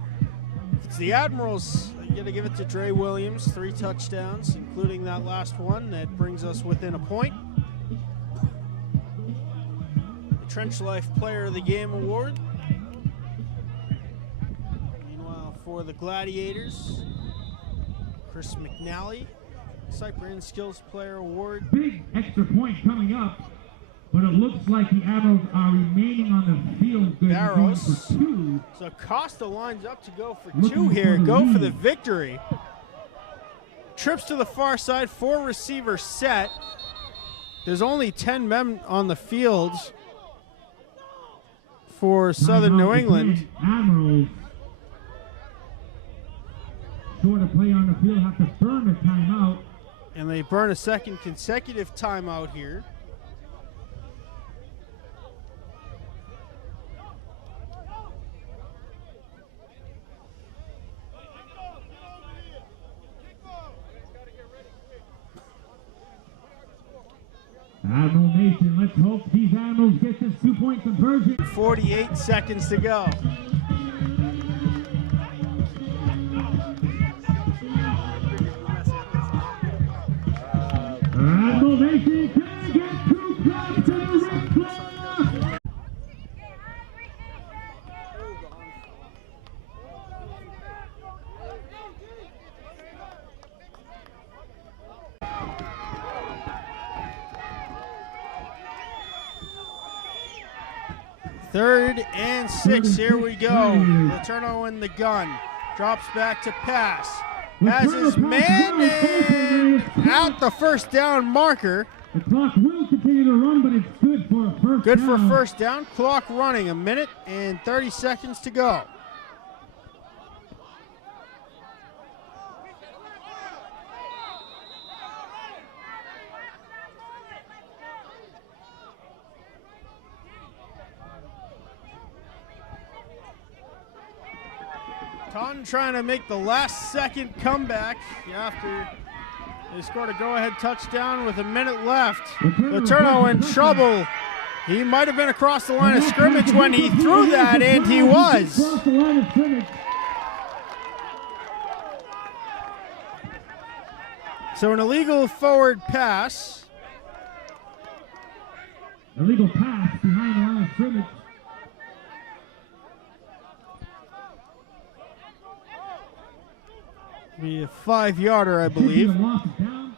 It's the Admirals. You got to give it to Dre Williams, 3 touchdowns, including that last one that brings us within a point. The Trench Life Player of the Game Award. Meanwhile, for the Gladiators, Chris McNally, Cyprian Skills Player Award. Big extra point coming up, but it looks like the Admirals are remaining on the field. Barrows. For 2. So Costa lines up to go for 2 here. Go for the victory. Trips to the far side, 4 receiver set. There's only 10 men on the field for Southern New England. Admirals, short of play on the field, have to burn a timeout. And they burn a second consecutive timeout here. Admiral Nation, let's hope these Admirals get this 2-point conversion. 48 seconds to go. Admiral Nation can get 2 points to the red flag. Third and 6, here we go. Letourneau in the gun, drops back to pass. Has his man in at the first down marker. The clock will continue to run, but it's good for a first Good down. for first down. Clock running, 1 minute and 30 seconds to go. Taunton trying to make the last second comeback after they scored a go-ahead touchdown with 1 minute left. Letourneau in trouble. He might have been across the line of scrimmage when he threw that, and he was. Across the line of scrimmage. So an illegal forward pass. Illegal pass behind the line of scrimmage. Be a 5-yarder, I believe. Down.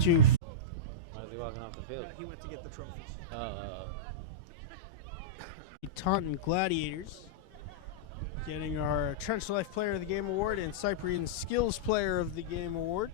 Two. Why is he walking off the field? He went to get the trophies. The Taunton Gladiators getting our Trench Life Player of the Game Award and Cyprian Skills Player of the Game Award.